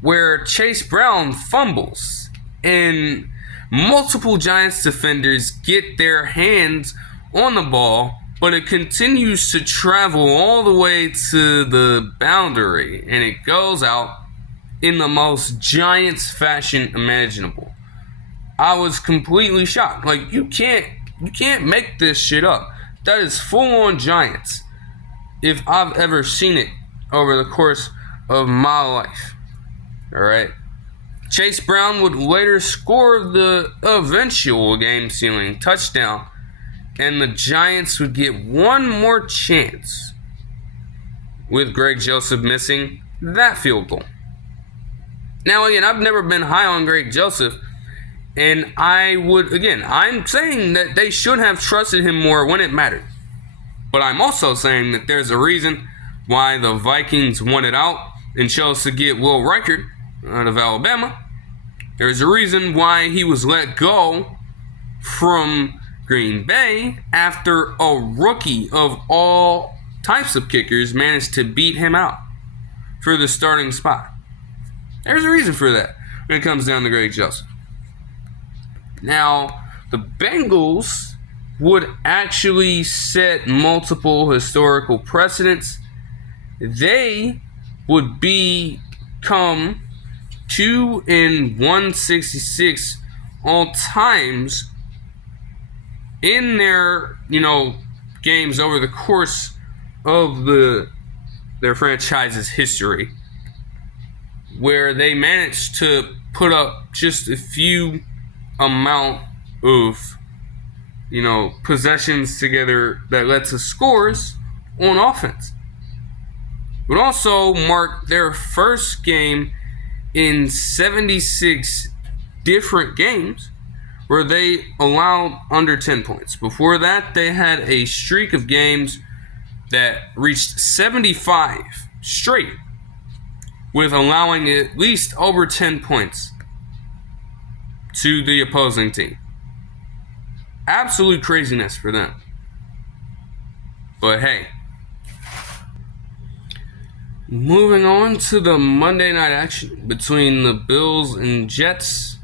where Chase Brown fumbles and multiple Giants defenders get their hands on the ball, but it continues to travel all the way to the boundary, and it goes out in the most Giants fashion imaginable. I was completely shocked. You You can't make this shit up. That is full-on Giants, if I've ever seen it over the course of my life. Alright. Chase Brown would later score the eventual game-sealing touchdown, and the Giants would get one more chance, with Greg Joseph missing that field goal. Now, again, I've never been high on Greg Joseph, and I'm saying that they should have trusted him more when it mattered. But I'm also saying that there's a reason why the Vikings wanted out and chose to get Will Reichert out of Alabama. There's a reason why he was let go from Green Bay after a rookie of all types of kickers managed to beat him out for the starting spot. There's a reason for that when it comes down to Greg Joseph. Now, the Bengals would actually set multiple historical precedents. They would become 2-166 all times in their, games over the course of their franchise's history, where they managed to put up just a few amount of, possessions together that led to scores on offense. It would also mark their first game in 76 different games where they allowed under 10 points. Before that, they had a streak of games that reached 75 straight with allowing at least over 10 points to the opposing team. Absolute craziness for them. But hey, moving on to the Monday night action between the Bills and Jets.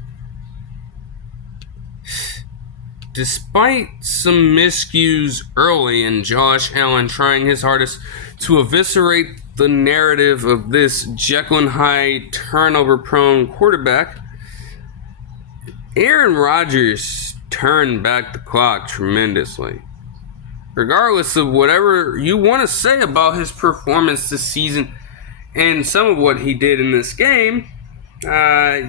Despite some miscues early and Josh Allen trying his hardest to eviscerate the narrative of this Jekyll and Hyde turnover-prone quarterback, Aaron Rodgers turned back the clock tremendously. Regardless of whatever you want to say about his performance this season and some of what he did in this game,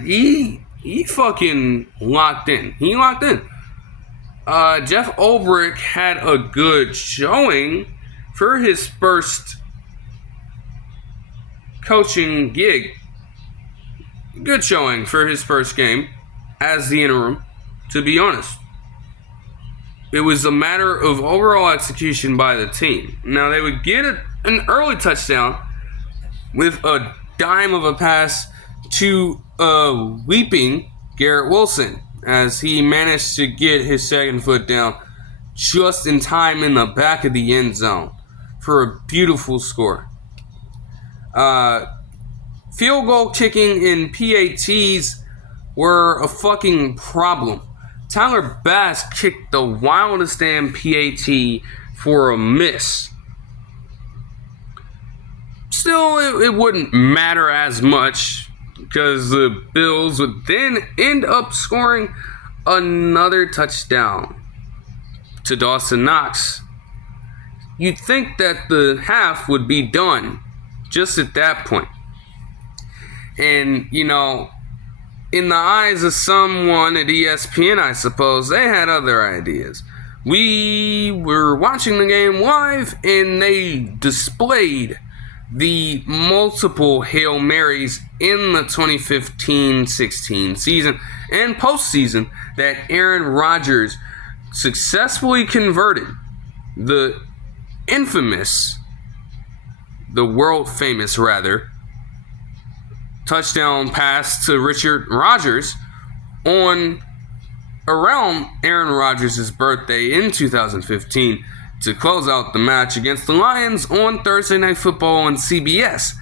he fucking locked in. He locked in. Jeff Ulbrich had a good showing for his first coaching gig. Good showing for his first game as the interim, to be honest. It was a matter of overall execution by the team. Now, they would get an early touchdown with a dime of a pass to weeping Garrett Wilson, as he managed to get his second foot down just in time in the back of the end zone for a beautiful score. Field goal kicking in PATs were a fucking problem. Tyler Bass kicked the wildest damn PAT for a miss. Still, it wouldn't matter as much because the Bills would then end up scoring another touchdown to Dawson Knox. You'd think that the half would be done just at that point. And, in the eyes of someone at ESPN, I suppose, they had other ideas. We were watching the game live, and they displayed the multiple Hail Marys in the 2015-16 season and postseason that Aaron Rodgers successfully converted the world famous, touchdown pass to Richard Rodgers on around Aaron Rodgers' birthday in 2015 to close out the match against the Lions on Thursday Night Football on CBS.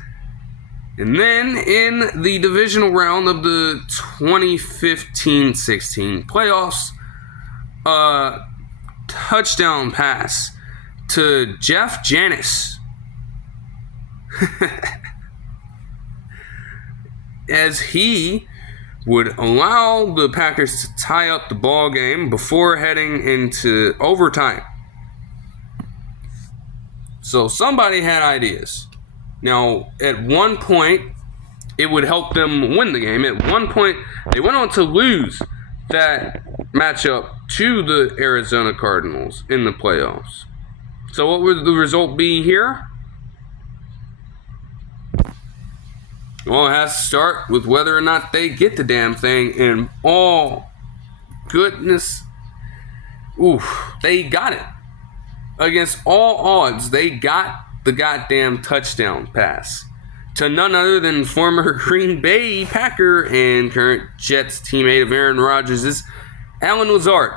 And then in the divisional round of the 2015-16 playoffs, a touchdown pass to Jeff Janis as he would allow the Packers to tie up the ball game before heading into overtime. So somebody had ideas. Now, at one point, it would help them win the game. At one point, they went on to lose that matchup to the Arizona Cardinals in the playoffs. So what would the result be here? Well, it has to start with whether or not they get the damn thing, and goodness, they got it. Against all odds, they got the goddamn touchdown pass to none other than former Green Bay Packer and current Jets teammate of Aaron Rodgers' Allen Lazard.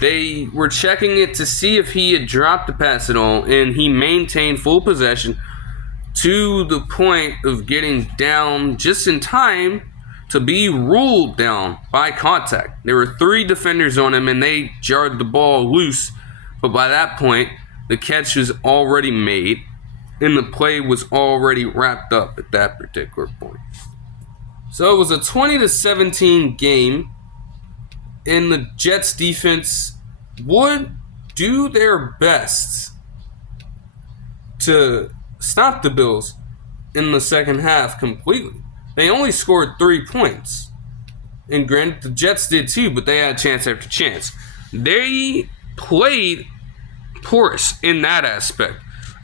They were checking it to see if he had dropped the pass at all, and he maintained full possession to the point of getting down just in time to be ruled down by contact. There were 3 defenders on him, and they jarred the ball loose, but by that point, the catch was already made, and the play was already wrapped up at that particular point. So it was a 20-17 game, and the Jets defense would do their best to stop the Bills in the second half completely. They only scored 3 points. And granted, the Jets did too, but they had chance after chance. They played porous in that aspect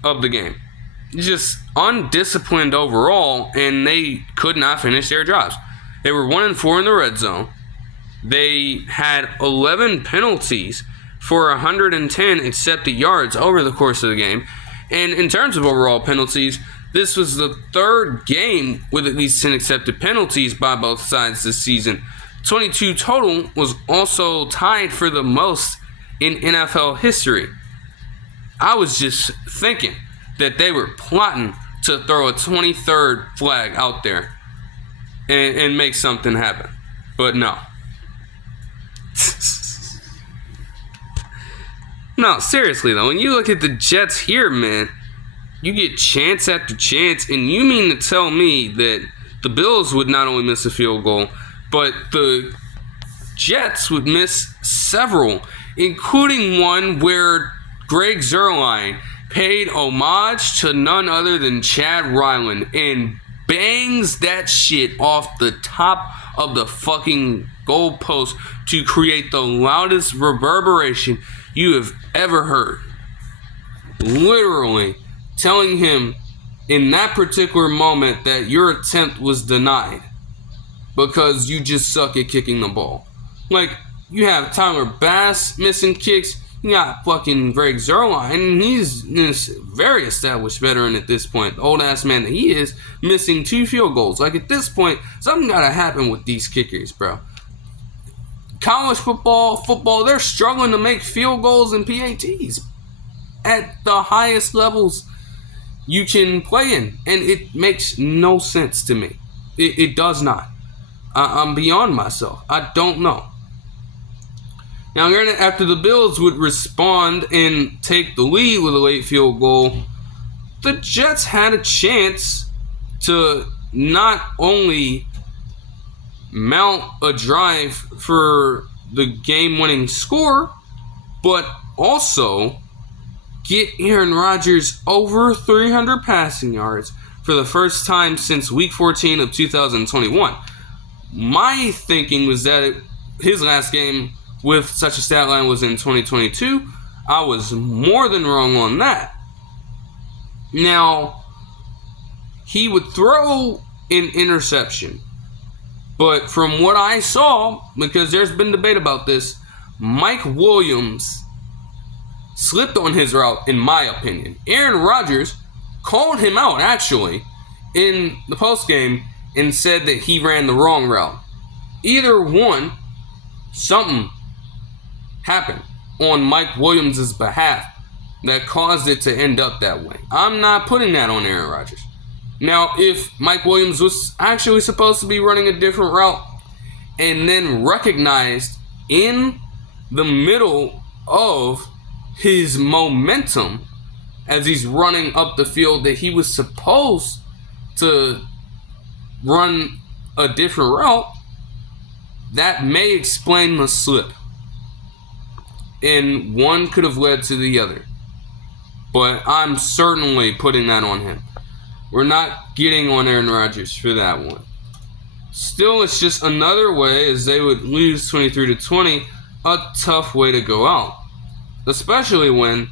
of the game. Just undisciplined overall, and they could not finish their drives. They were 1-4 in the red zone. They had 11 penalties for 110 accepted yards over the course of the game. And in terms of overall penalties, this was the 3rd game with at least 10 accepted penalties by both sides this season. 22 total was also tied for the most in NFL history. I was just thinking that they were plotting to throw a 23rd flag out there and make something happen. But no. No, seriously though, when you look at the Jets here, man, you get chance after chance, and you mean to tell me that the Bills would not only miss a field goal, but the Jets would miss several, including one where Greg Zuerlein paid homage to none other than Chad Ryland and bangs that shit off the top of the fucking goalpost to create the loudest reverberation you have ever heard. Literally telling him in that particular moment that your attempt was denied because you just suck at kicking the ball. Like, you have Tyler Bass missing kicks. You got fucking Greg Zuerlein, and he's a very established veteran at this point. The old-ass man that he is, missing 2 field goals. Like, at this point, something gotta happen with these kickers, bro. College football, they're struggling to make field goals and PATs at the highest levels you can play in. And it makes no sense to me. It does not. I'm beyond myself. I don't know. Now, granted, after the Bills would respond and take the lead with a late field goal, the Jets had a chance to not only mount a drive for the game-winning score, but also get Aaron Rodgers over 300 passing yards for the first time since Week 14 of 2021. My thinking was that his last game with such a stat line was in 2022. I was more than wrong on that. Now, he would throw an interception. But from what I saw, because there's been debate about this, Mike Williams slipped on his route, in my opinion. Aaron Rodgers called him out, actually, in the postgame and said that he ran the wrong route. Either one, something happened on Mike Williams' behalf that caused it to end up that way. I'm not putting that on Aaron Rodgers. Now, if Mike Williams was actually supposed to be running a different route and then recognized in the middle of his momentum as he's running up the field that he was supposed to run a different route, that may explain the slip. And one could have led to the other. But I'm certainly putting that on him. We're not getting on Aaron Rodgers for that one. Still, it's just another way, as they would lose 23-20, a tough way to go out. Especially when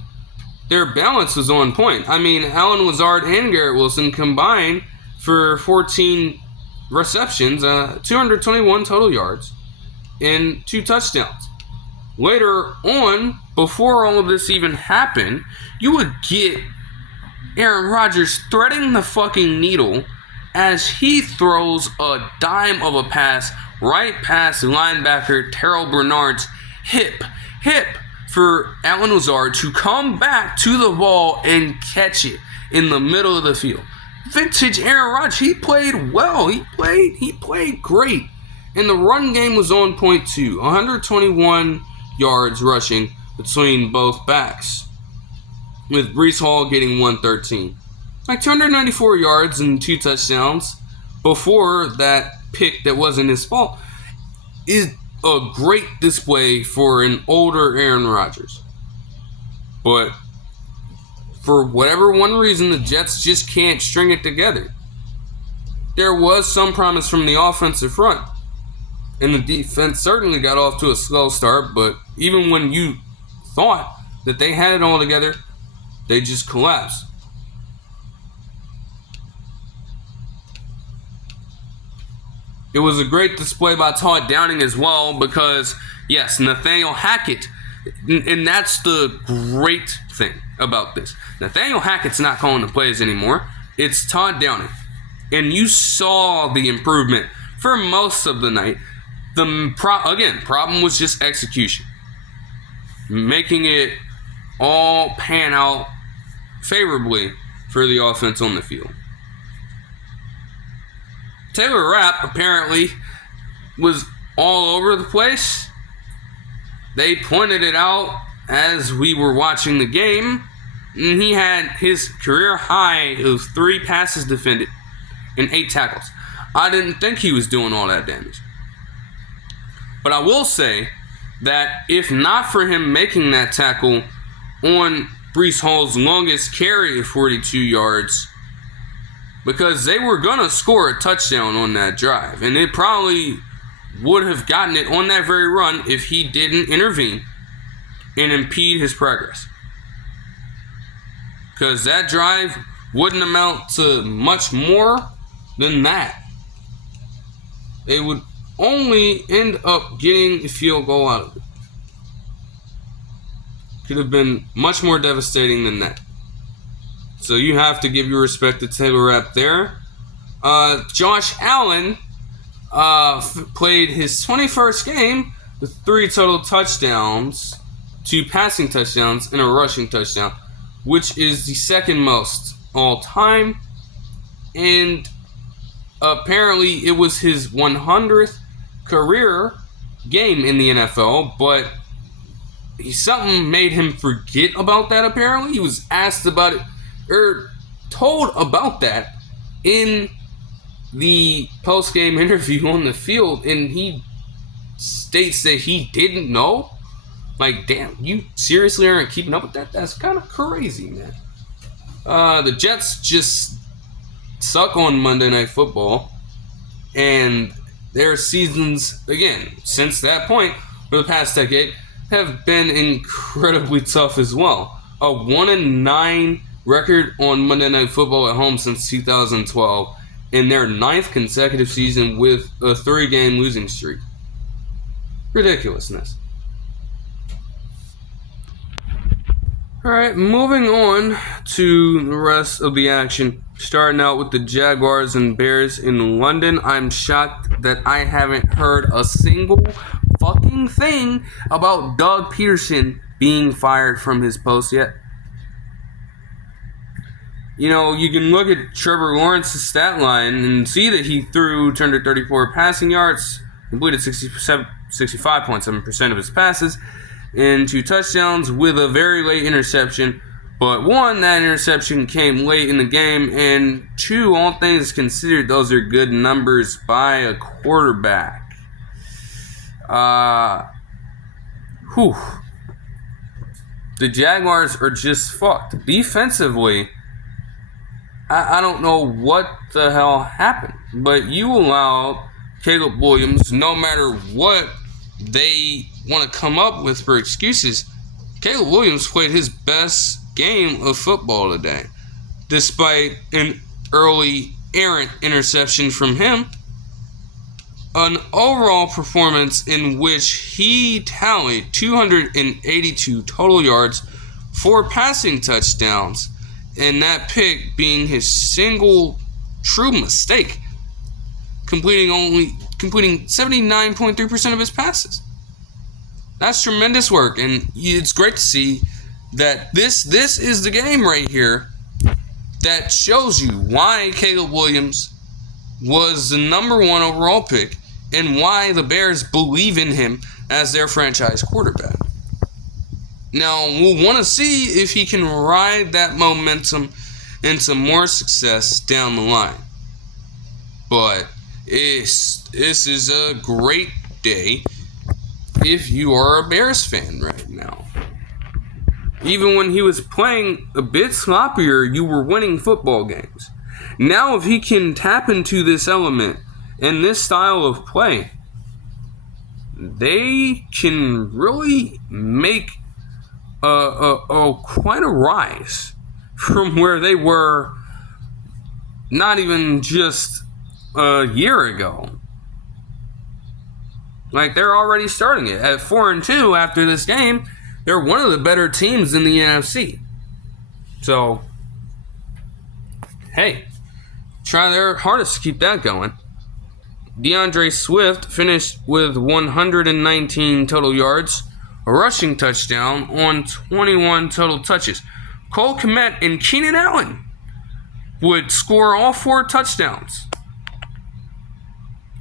their balance was on point. I mean, Allen Lazard and Garrett Wilson combined for 14 receptions, 221 total yards, and 2 touchdowns. Later on, before all of this even happened, you would get Aaron Rodgers threading the fucking needle as he throws a dime of a pass right past linebacker Terrell Bernard's hip for Allen Lazard to come back to the ball and catch it in the middle of the field. Vintage Aaron Rodgers, he played well. He played great. And the run game was on point too. 121 yards rushing between both backs, with Breece Hall getting 113. Like 294 yards and 2 touchdowns before that pick that wasn't his fault is a great display for an older Aaron Rodgers. But for whatever one reason, the Jets just can't string it together. There was some promise from the offensive front, and the defense certainly got off to a slow start, but even when you thought that they had it all together, they just collapsed. It was a great display by Todd Downing as well because, yes, Nathaniel Hackett, and that's the great thing about this. Nathaniel Hackett's not calling the plays anymore. It's Todd Downing. And you saw the improvement for most of the night. The problem was just execution. Making it all pan out favorably for the offense on the field. Taylor Rapp apparently was all over the place. They pointed it out as we were watching the game. And he had his career high of 3 passes defended and 8 tackles. I didn't think he was doing all that damage. But I will say that if not for him making that tackle on Breece Hall's longest carry of 42 yards, because they were going to score a touchdown on that drive, and it probably would have gotten it on that very run if he didn't intervene and impede his progress. Because that drive wouldn't amount to much more than that. They would only end up getting a field goal out of it. Could have been much more devastating than that. So you have to give your respect to Taylor Rapp there. Josh Allen played his 21st game with 3 total touchdowns, 2 passing touchdowns, and a rushing touchdown, which is the second most all time. And apparently it was his 100th career game in the NFL, but something made him forget about that apparently. He was asked about it, or told about that in the post-game interview on the field, and he states that he didn't know. Like, damn, you seriously aren't keeping up with that? That's kind of crazy, man. The Jets just suck on Monday Night Football, and their seasons, again, since that point, for the past decade, have been incredibly tough as well. A 1-9 record on Monday Night Football at home since 2012, in their 9th consecutive season with a 3-game losing streak. Ridiculousness. Alright, moving on to the rest of the action. Starting out with the Jaguars and Bears in London. I'm shocked that I haven't heard a single fucking thing about Doug Pederson being fired from his post yet. You know, you can look at Trevor Lawrence's stat line and see that he threw 234 passing yards, completed 65.7% of his passes, and 2 touchdowns with a very late interception But one, that interception came late in the game, and two, all things considered, those are good numbers by a quarterback. The Jaguars are just fucked. Defensively, I don't know what the hell happened, but you allowed Caleb Williams, no matter what they want to come up with for excuses, Caleb Williams played his best game of football today, despite an early errant interception from him. An overall performance in which he tallied 282 total yards, 4 passing touchdowns, and that pick being his single true mistake, completing 79.3% of his passes. That's tremendous work, and it's great to see that this is the game right here that shows you why Caleb Williams was the number 1 overall pick and why the Bears believe in him as their franchise quarterback. Now, we'll want to see if he can ride that momentum into more success down the line. But this is a great day if you are a Bears fan right now. Even when he was playing a bit sloppier, you were winning football games. Now, if he can tap into this element and this style of play, they can really make quite a rise from where they were not even just a year ago. Like, they're already starting it at 4-2 after this game. They're one of the better teams in the NFC. So, hey, try their hardest to keep that going. DeAndre Swift finished with 119 total yards, a rushing touchdown on 21 total touches. Cole Kmet and Keenan Allen would score all 4 touchdowns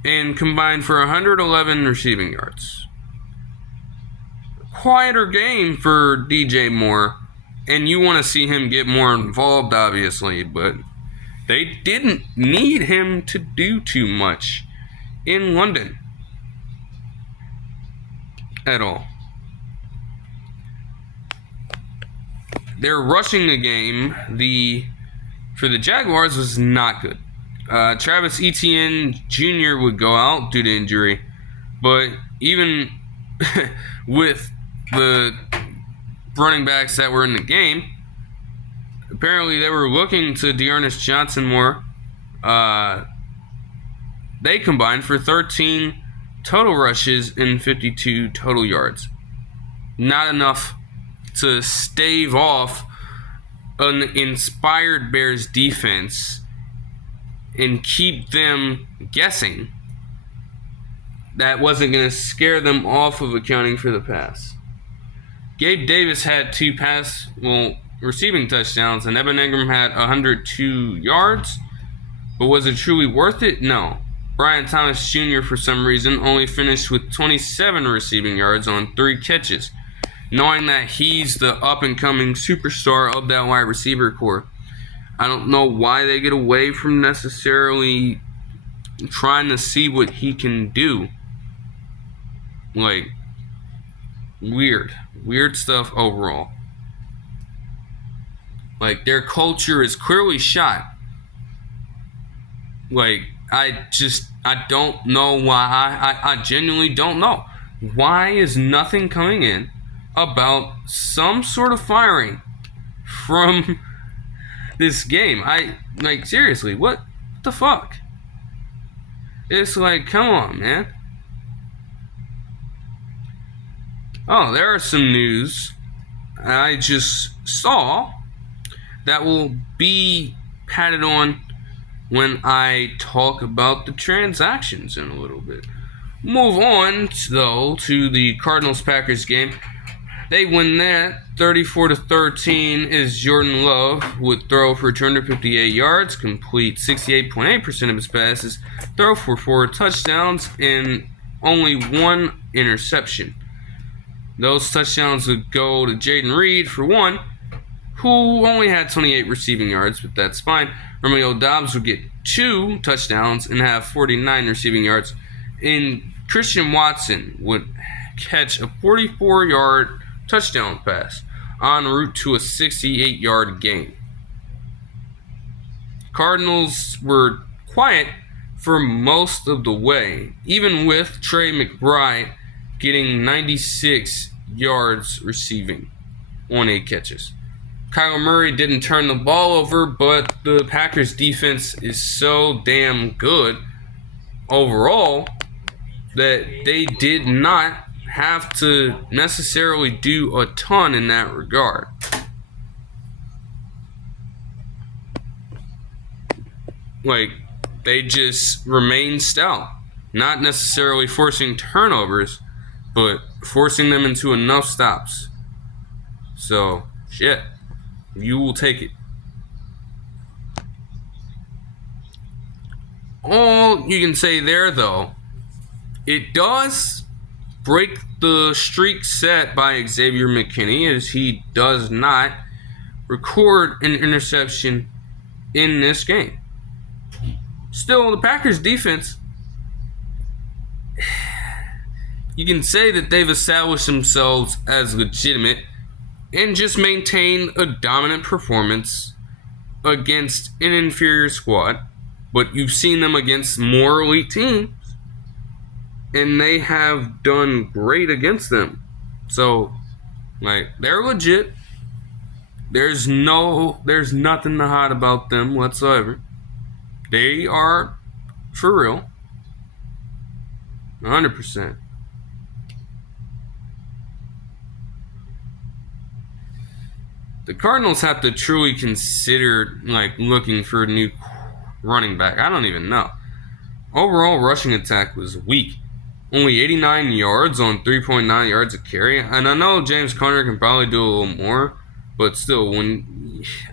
and combined for 111 receiving yards. Quieter game for DJ Moore, and you want to see him get more involved, obviously, but they didn't need him to do too much in London at all. Their rushing the game for the Jaguars was not good. Travis Etienne Jr. would go out due to injury, but even with the running backs that were in the game, apparently they were looking to Dearness Johnson more. They combined for 13 total rushes and 52 total yards. Not enough to stave off an inspired Bears defense and keep them guessing. That wasn't going to scare them off of accounting for the pass. Gabe Davis had 2 receiving touchdowns, and Evan Ingram had 102 yards. But was it truly worth it? No. Brian Thomas Jr., for some reason, only finished with 27 receiving yards on 3 catches, knowing that he's the up-and-coming superstar of that wide receiver core. I don't know why they get away from necessarily trying to see what he can do. Like, weird stuff overall. Like, their culture is clearly shot. Like, I don't know why. I genuinely don't know. Why is nothing coming in about some sort of firing from this game? Seriously, what the fuck? It's like, come on, man. Oh, there are some news I just saw that will be patted on when I talk about the transactions in a little bit. Move on, though, to the Cardinals-Packers game. They win that 34-13 as Jordan Love would throw for 258 yards, complete 68.8% of his passes, throw for 4 touchdowns, and only 1 interception. Those touchdowns would go to Jayden Reed for 1, who only had 28 receiving yards, but that's fine. Romeo Doubs would get 2 touchdowns and have 49 receiving yards. And Christian Watson would catch a 44-yard touchdown pass en route to a 68-yard gain. Cardinals were quiet for most of the way, even with Trey McBride getting 96 yards receiving on 8 catches. Kyler Murray didn't turn the ball over, but the Packers defense is so damn good overall that they did not have to necessarily do a ton in that regard. Like, they just remained stout, not necessarily forcing turnovers, but forcing them into enough stops. So, shit, you will take it. All you can say there, though, it does break the streak set by Xavier McKinney, as he does not record an interception in this game. Still, the Packers defense, you can say that they've established themselves as legitimate and just maintain a dominant performance against an inferior squad. But you've seen them against more elite teams, and they have done great against them. So, like, they're legit. There's nothing to hide about them whatsoever. They are for real. 100%. The Cardinals have to truly consider, like, looking for a new running back. I don't even know. Overall rushing attack was weak. Only 89 yards on 3.9 yards a carry. And I know James Conner can probably do a little more, but still,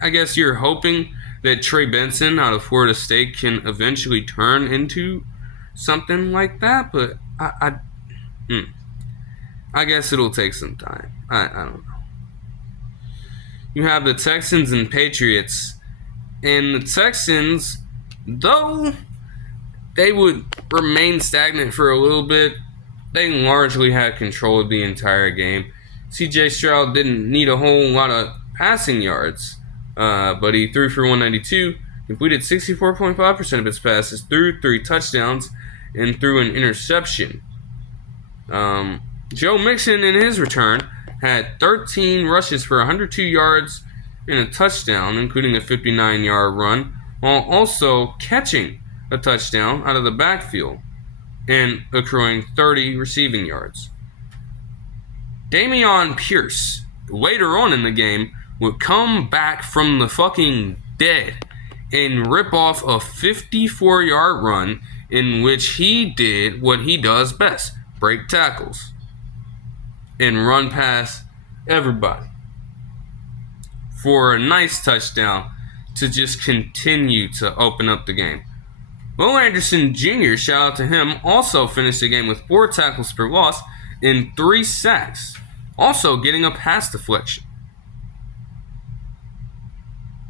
I guess you're hoping that Trey Benson out of Florida State can eventually turn into something like that, but I guess it'll take some time. I don't know. You have the Texans and Patriots, and the Texans, though they would remain stagnant for a little bit, they largely had control of the entire game. C.J. Stroud didn't need a whole lot of passing yards, but he threw for 192, completed 64.5% of his passes, threw 3 touchdowns, and threw an interception. Joe Mixon, in his return, had 13 rushes for 102 yards and a touchdown, including a 59-yard run, while also catching a touchdown out of the backfield and accruing 30 receiving yards. Dameon Pierce, later on in the game, would come back from the fucking dead and rip off a 54-yard run in which he did what he does best, break tackles and run past everybody for a nice touchdown to just continue to open up the game. Will Anderson Jr., shout out to him, also finished the game with 4 tackles for loss and 3 sacks, also getting a pass deflection.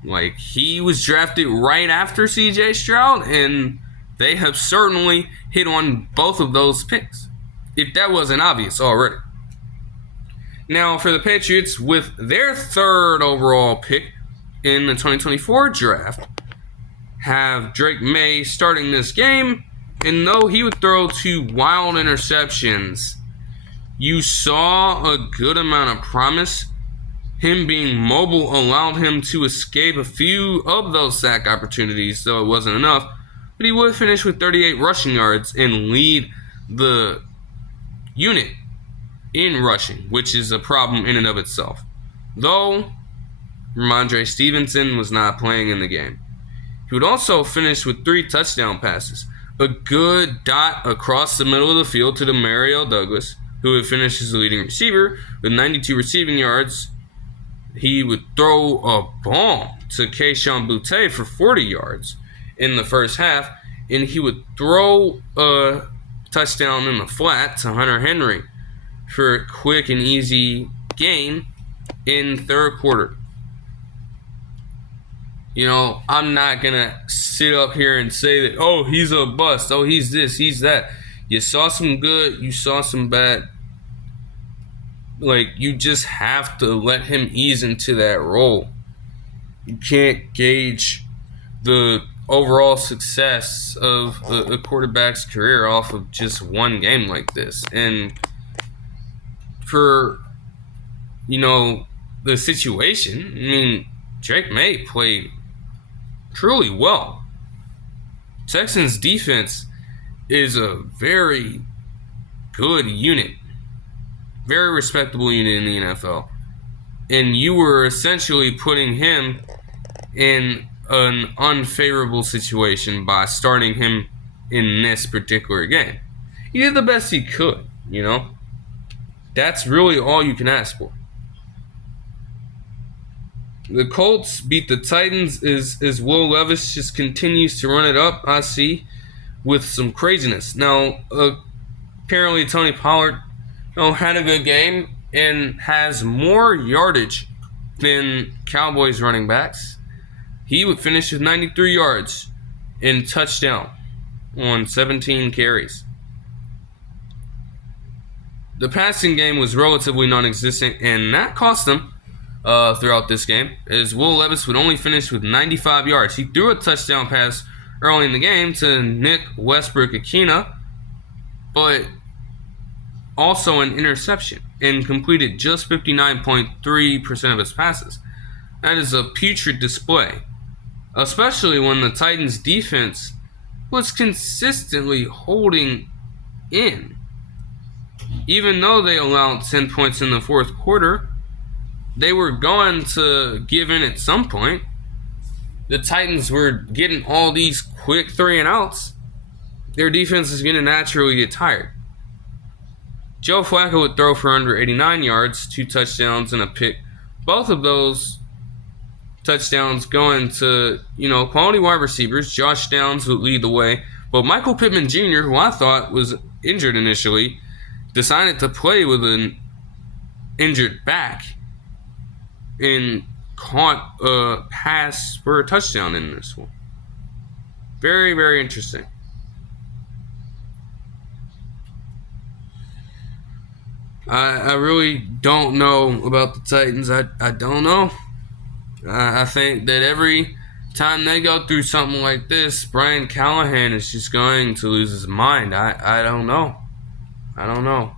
Like, he was drafted right after C.J. Stroud, and they have certainly hit on both of those picks, if that wasn't obvious already. Now, for the Patriots, with their 3rd overall pick in the 2024 draft, have Drake Maye starting this game, and though he would throw 2 wild interceptions, you saw a good amount of promise. Him being mobile allowed him to escape a few of those sack opportunities, though it wasn't enough, but he would finish with 38 rushing yards and lead the unit in rushing, which is a problem in and of itself. Though Ramondre Stevenson was not playing in the game. He would also finish with 3 touchdown passes. A good dot across the middle of the field to Demario Douglas, who would finish as the leading receiver with 92 receiving yards. He would throw a bomb to Kayshon Boutte for 40 yards in the first half, and he would throw a touchdown in the flat to Hunter Henry for a quick and easy gain in third quarter. I'm not going to sit up here and say that, oh, he's a bust. Oh, he's this, he's that. You saw some good, you saw some bad. Like, you just have to let him ease into that role. You can't gauge the overall success of a quarterback's career off of just one game like this. And for, the situation, Drake Maye played truly well. Texans defense is a very good unit, very respectable unit in the NFL. And you were essentially putting him in an unfavorable situation by starting him in this particular game. He did the best he could, That's really all you can ask for. The Colts beat the Titans as Will Levis just continues to run it up, I see, with some craziness. Now, apparently Tony Pollard had a good game and has more yardage than Cowboys running backs. He would finish with 93 yards and touchdown on 17 carries. The passing game was relatively non-existent, and that cost them throughout this game, as Will Levis would only finish with 95 yards. He threw a touchdown pass early in the game to Nick Westbrook-Ikhine, but also an interception, and completed just 59.3% of his passes. That is a putrid display, especially when the Titans' defense was consistently holding in. Even though they allowed 10 points in the fourth quarter, they were going to give in at some point. The Titans were getting all these quick 3-and-outs. Their defense is going to naturally get tired. Joe Flacco would throw for under 89 yards, 2 touchdowns, and a pick. Both of those touchdowns going to, quality wide receivers. Josh Downs would lead the way. But Michael Pittman Jr., who I thought was injured initially, decided to play with an injured back and caught a pass for a touchdown in this one. Very, very interesting. I really don't know about the Titans. I don't know. I think that every time they go through something like this, Brian Callahan is just going to lose his mind. I don't know. I don't know.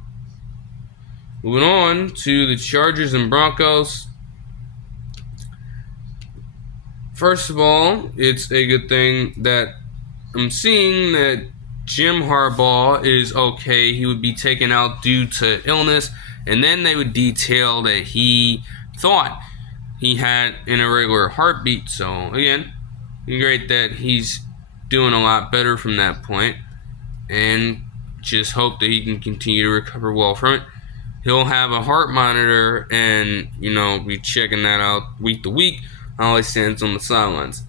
Moving on to the Chargers and Broncos. First of all, it's a good thing that I'm seeing that Jim Harbaugh is okay. He would be taken out due to illness, and then they would detail that he thought he had an irregular heartbeat. So, again, great that he's doing a lot better from that point, and just hope that he can continue to recover well from it. He'll have a heart monitor and, be checking that out week to week while he stands on the sidelines.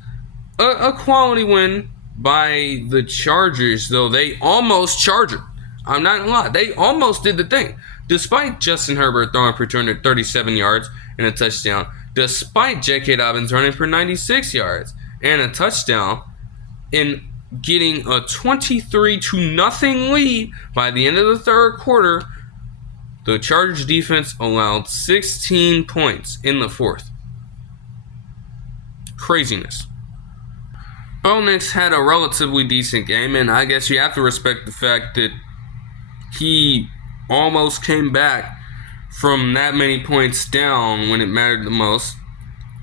A quality win by the Chargers, though. They almost charged it. I'm not gonna lie. They almost did the thing. Despite Justin Herbert throwing for 237 yards and a touchdown. Despite J.K. Dobbins running for 96 yards and a touchdown. In getting a 23-0 lead by the end of the third quarter, the Chargers defense allowed 16 points in the fourth. Craziness. Bo Nix had a relatively decent game, and I guess you have to respect the fact that he almost came back from that many points down when it mattered the most,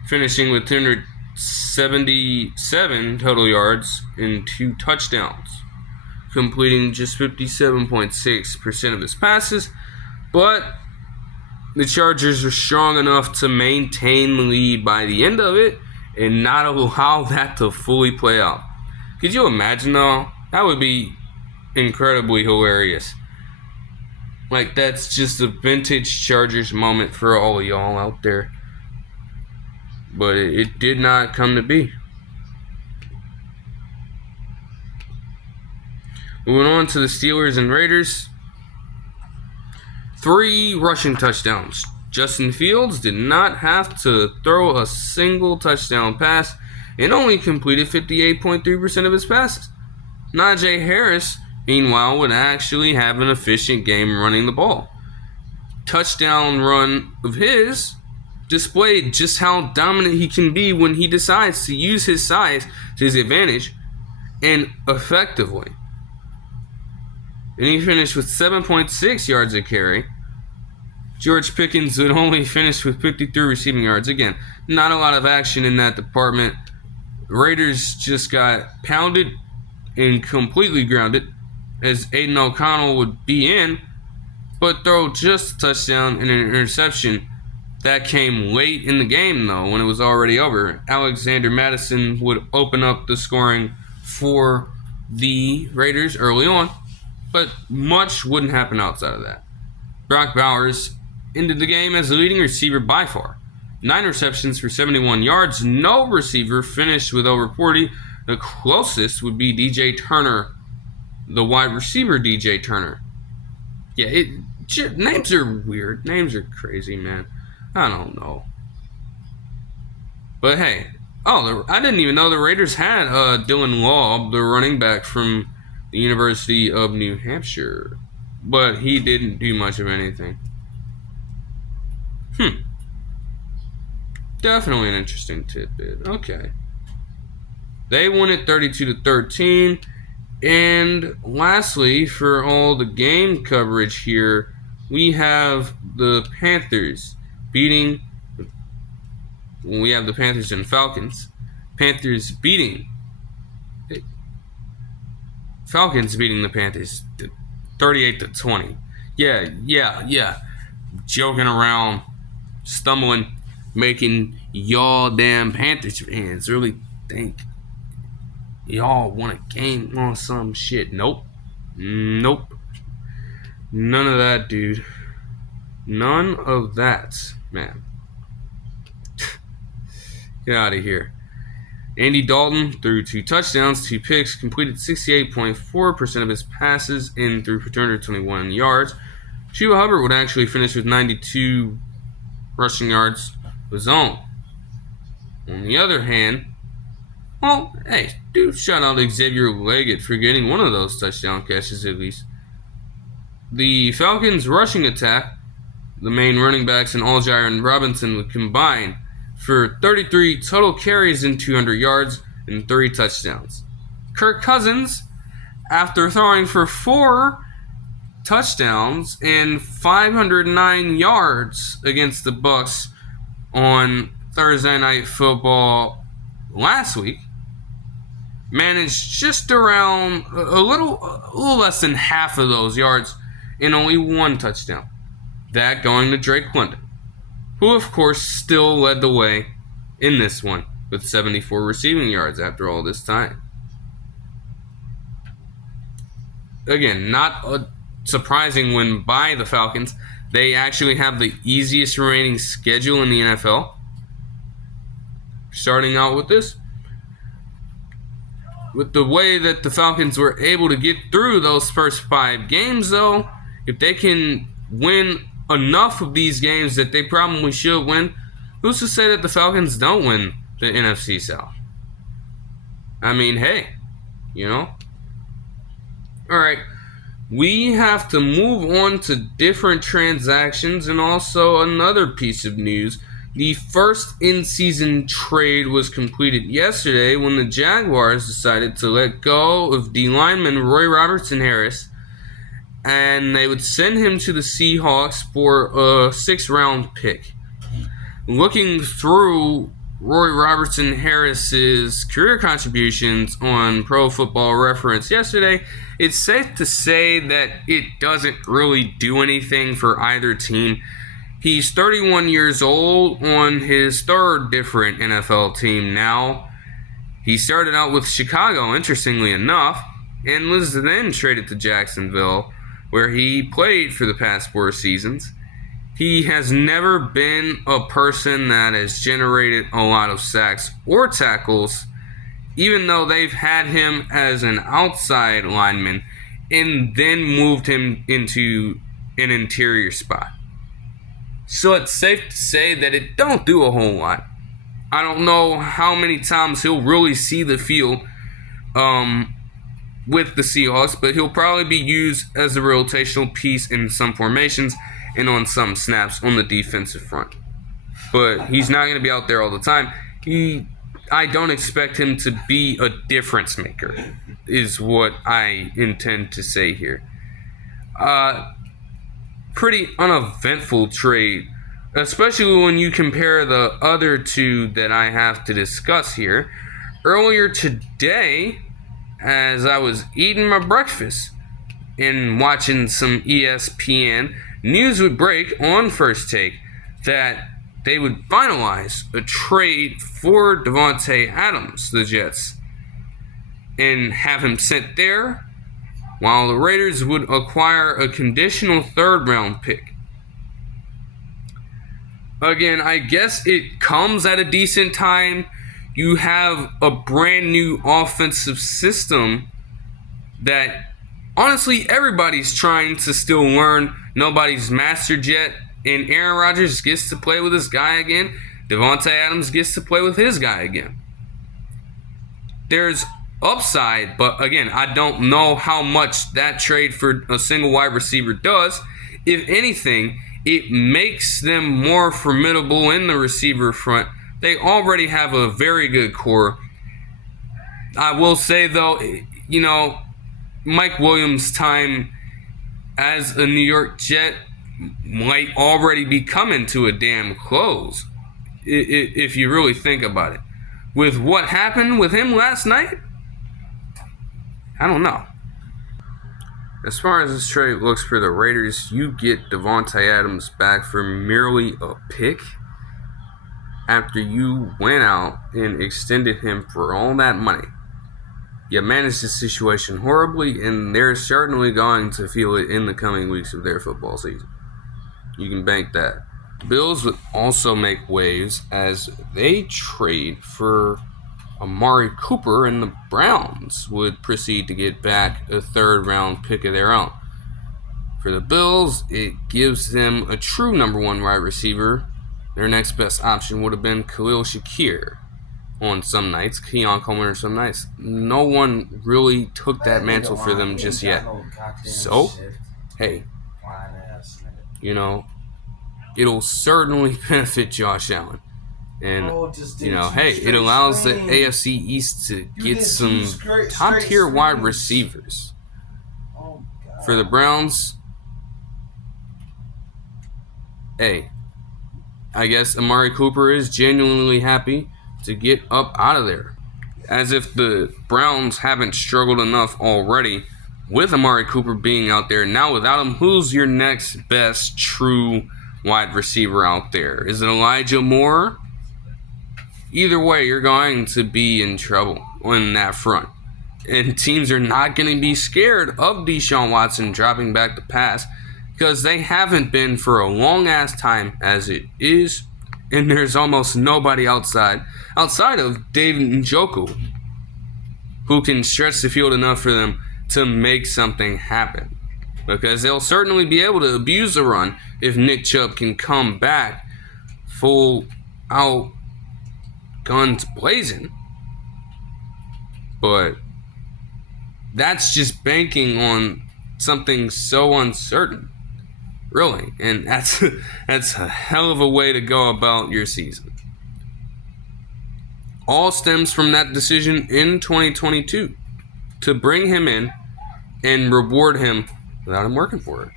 finishing with 277 total yards and 2 touchdowns, completing just 57.6% of his passes. But the Chargers were strong enough to maintain the lead by the end of it and not allow that to fully play out. Could you imagine, though? That would be incredibly hilarious. Like, that's just a vintage Chargers moment for all of y'all out there. But it did not come to be. Moving on to the Steelers and Raiders. 3 rushing touchdowns. Justin Fields did not have to throw a single touchdown pass, and only completed 58.3% of his passes. Najee Harris, meanwhile, would actually have an efficient game running the ball. Touchdown run of his displayed just how dominant he can be when he decides to use his size to his advantage and effectively. And he finished with 7.6 yards a carry. George Pickens would only finish with 53 receiving yards. Again, not a lot of action in that department. Raiders just got pounded and completely grounded, as Aiden O'Connell would be in, but throw just a touchdown and an interception. That came late in the game, though, when it was already over. Alexander Mattison would open up the scoring for the Raiders early on, but much wouldn't happen outside of that. Brock Bowers ended the game as the leading receiver by far. 9 receptions for 71 yards. No receiver finished with over 40. The closest would be DJ Turner, the wide receiver DJ Turner. Yeah, names are weird. Names are crazy, man. I don't know. But hey, I didn't even know the Raiders had Dylan Law, the running back from the University of New Hampshire. But he didn't do much of anything. Definitely an interesting tidbit. Okay. They won it 32-13. And lastly, for all the game coverage here, we have the Panthers beating. We have the Panthers and Falcons. Panthers beating. Falcons beating the Panthers 38-20. Yeah. Joking around, stumbling, making y'all damn Panthers fans really think y'all won a game on some shit. Nope. None of that, dude. None of that, man. Get out of here. Andy Dalton threw 2 touchdowns, 2 picks, completed 68.4% of his passes, and threw for 221 yards. Chuba Hubbard would actually finish with 92 rushing yards of his own. On the other hand, shout out Xavier Leggett for getting one of those touchdown catches at least. The Falcons' rushing attack, the main running backs and Algier and Robinson would combine for 33 total carries and 200 yards and 3 touchdowns. Kirk Cousins, after throwing for 4 touchdowns and 509 yards against the Bucs on Thursday Night Football last week, managed just around a little less than half of those yards and only 1 touchdown. That going to Drake Maye, who of course still led the way in this one with 74 receiving yards after all this time. Again, not a surprising win by the Falcons. They actually have the easiest remaining schedule in the NFL. Starting out with this. With the way that the Falcons were able to get through those first 5 games, though, if they can win enough of these games that they probably should win, who's to say that the Falcons don't win the NFC South? I mean, hey, Alright, we have to move on to different transactions and also another piece of news. The first in-season trade was completed yesterday when the Jaguars decided to let go of D lineman Roy Robertson-Harris, and they would send him to the Seahawks for a 6th-round pick. Looking through Roy Robertson-Harris's career contributions on Pro Football Reference yesterday, it's safe to say that it doesn't really do anything for either team. He's 31 years old on his 3rd different NFL team now. He started out with Chicago, interestingly enough, and was then traded to Jacksonville, where he played for the past 4 seasons. He has never been a person that has generated a lot of sacks or tackles, even though they've had him as an outside lineman and then moved him into an interior spot. So it's safe to say that it don't do a whole lot. I don't know how many times he'll really see the field with the Seahawks, but he'll probably be used as a rotational piece in some formations and on some snaps on the defensive front. But he's not going to be out there all the time. I don't expect him to be a difference maker, is what I intend to say here. Pretty uneventful trade, especially when you compare the other two that I have to discuss here. Earlier today, as I was eating my breakfast and watching some ESPN, news would break on First Take that they would finalize a trade for Davante Adams, the Jets, and have him sent there, while the Raiders would acquire a conditional third-round pick. Again, I guess it comes at a decent time. You have a brand new offensive system that, honestly, everybody's trying to still learn. Nobody's mastered yet. And Aaron Rodgers gets to play with his guy again. Davante Adams gets to play with his guy again. There's upside, but again, I don't know how much that trade for a single wide receiver does. If anything, it makes them more formidable in the receiver front. They already have a very good core. I will say, though, Mike Williams' time as a New York Jet might already be coming to a damn close, if you really think about it. With what happened with him last night, I don't know. As far as this trade looks for the Raiders, you get Davante Adams back for merely a pick after you went out and extended him for all that money. You managed the situation horribly, and they're certainly going to feel it in the coming weeks of their football season. You can bank that. Bills would also make waves as they trade for Amari Cooper, and the Browns would proceed to get back a third-round pick of their own. For the Bills, it gives them a true number one wide receiver. Their next best option would have been Khalil Shakir on some nights, Keon Coleman on some nights. No one really took that mantle for them just yet. So, hey, it'll certainly benefit Josh Allen. And, it allows the AFC East to get some top-tier wide receivers. For the Browns, I guess Amari Cooper is genuinely happy to get up out of there. As if the Browns haven't struggled enough already with Amari Cooper being out there. Now without him, who's your next best true wide receiver out there? Is it Elijah Moore? Either way, you're going to be in trouble on that front. And teams are not going to be scared of Deshaun Watson dropping back the pass, because they haven't been for a long-ass time as it is. And there's almost nobody outside of David Njoku who can stretch the field enough for them to make something happen. Because they'll certainly be able to abuse the run if Nick Chubb can come back full out, guns blazing. But that's just banking on something so uncertain, really. And that's a hell of a way to go about your season. All stems from that decision in 2022 to bring him in and reward him without him working for it.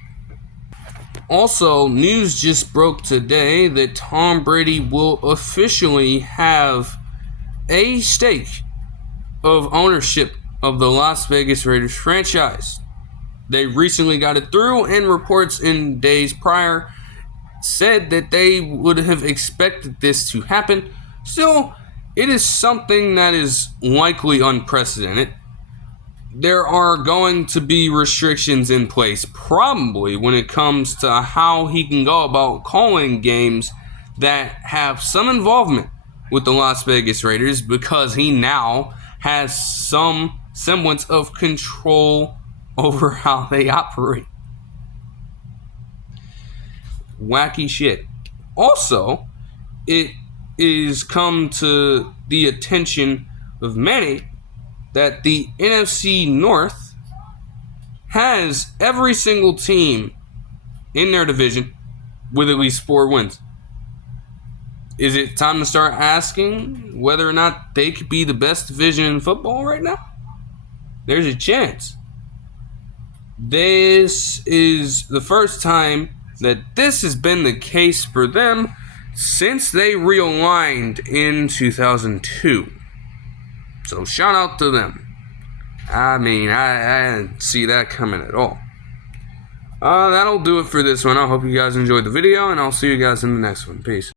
Also, news just broke today that Tom Brady will officially have a stake of ownership of the Las Vegas Raiders franchise. They recently got it through, and reports in days prior said that they would have expected this to happen. Still, it is something that is likely unprecedented. There are going to be restrictions in place, probably, when it comes to how he can go about calling games that have some involvement with the Las Vegas Raiders, because he now has some semblance of control over how they operate. Wacky shit. Also, it is come to the attention of many that the NFC North has every single team in their division with at least 4 wins. Is it time to start asking whether or not they could be the best division in football right now? There's a chance. This is the first time that this has been the case for them since they realigned in 2002. So shout out to them. I mean, I didn't see that coming at all. That'll do it for this one. I hope you guys enjoyed the video, and I'll see you guys in the next one. Peace.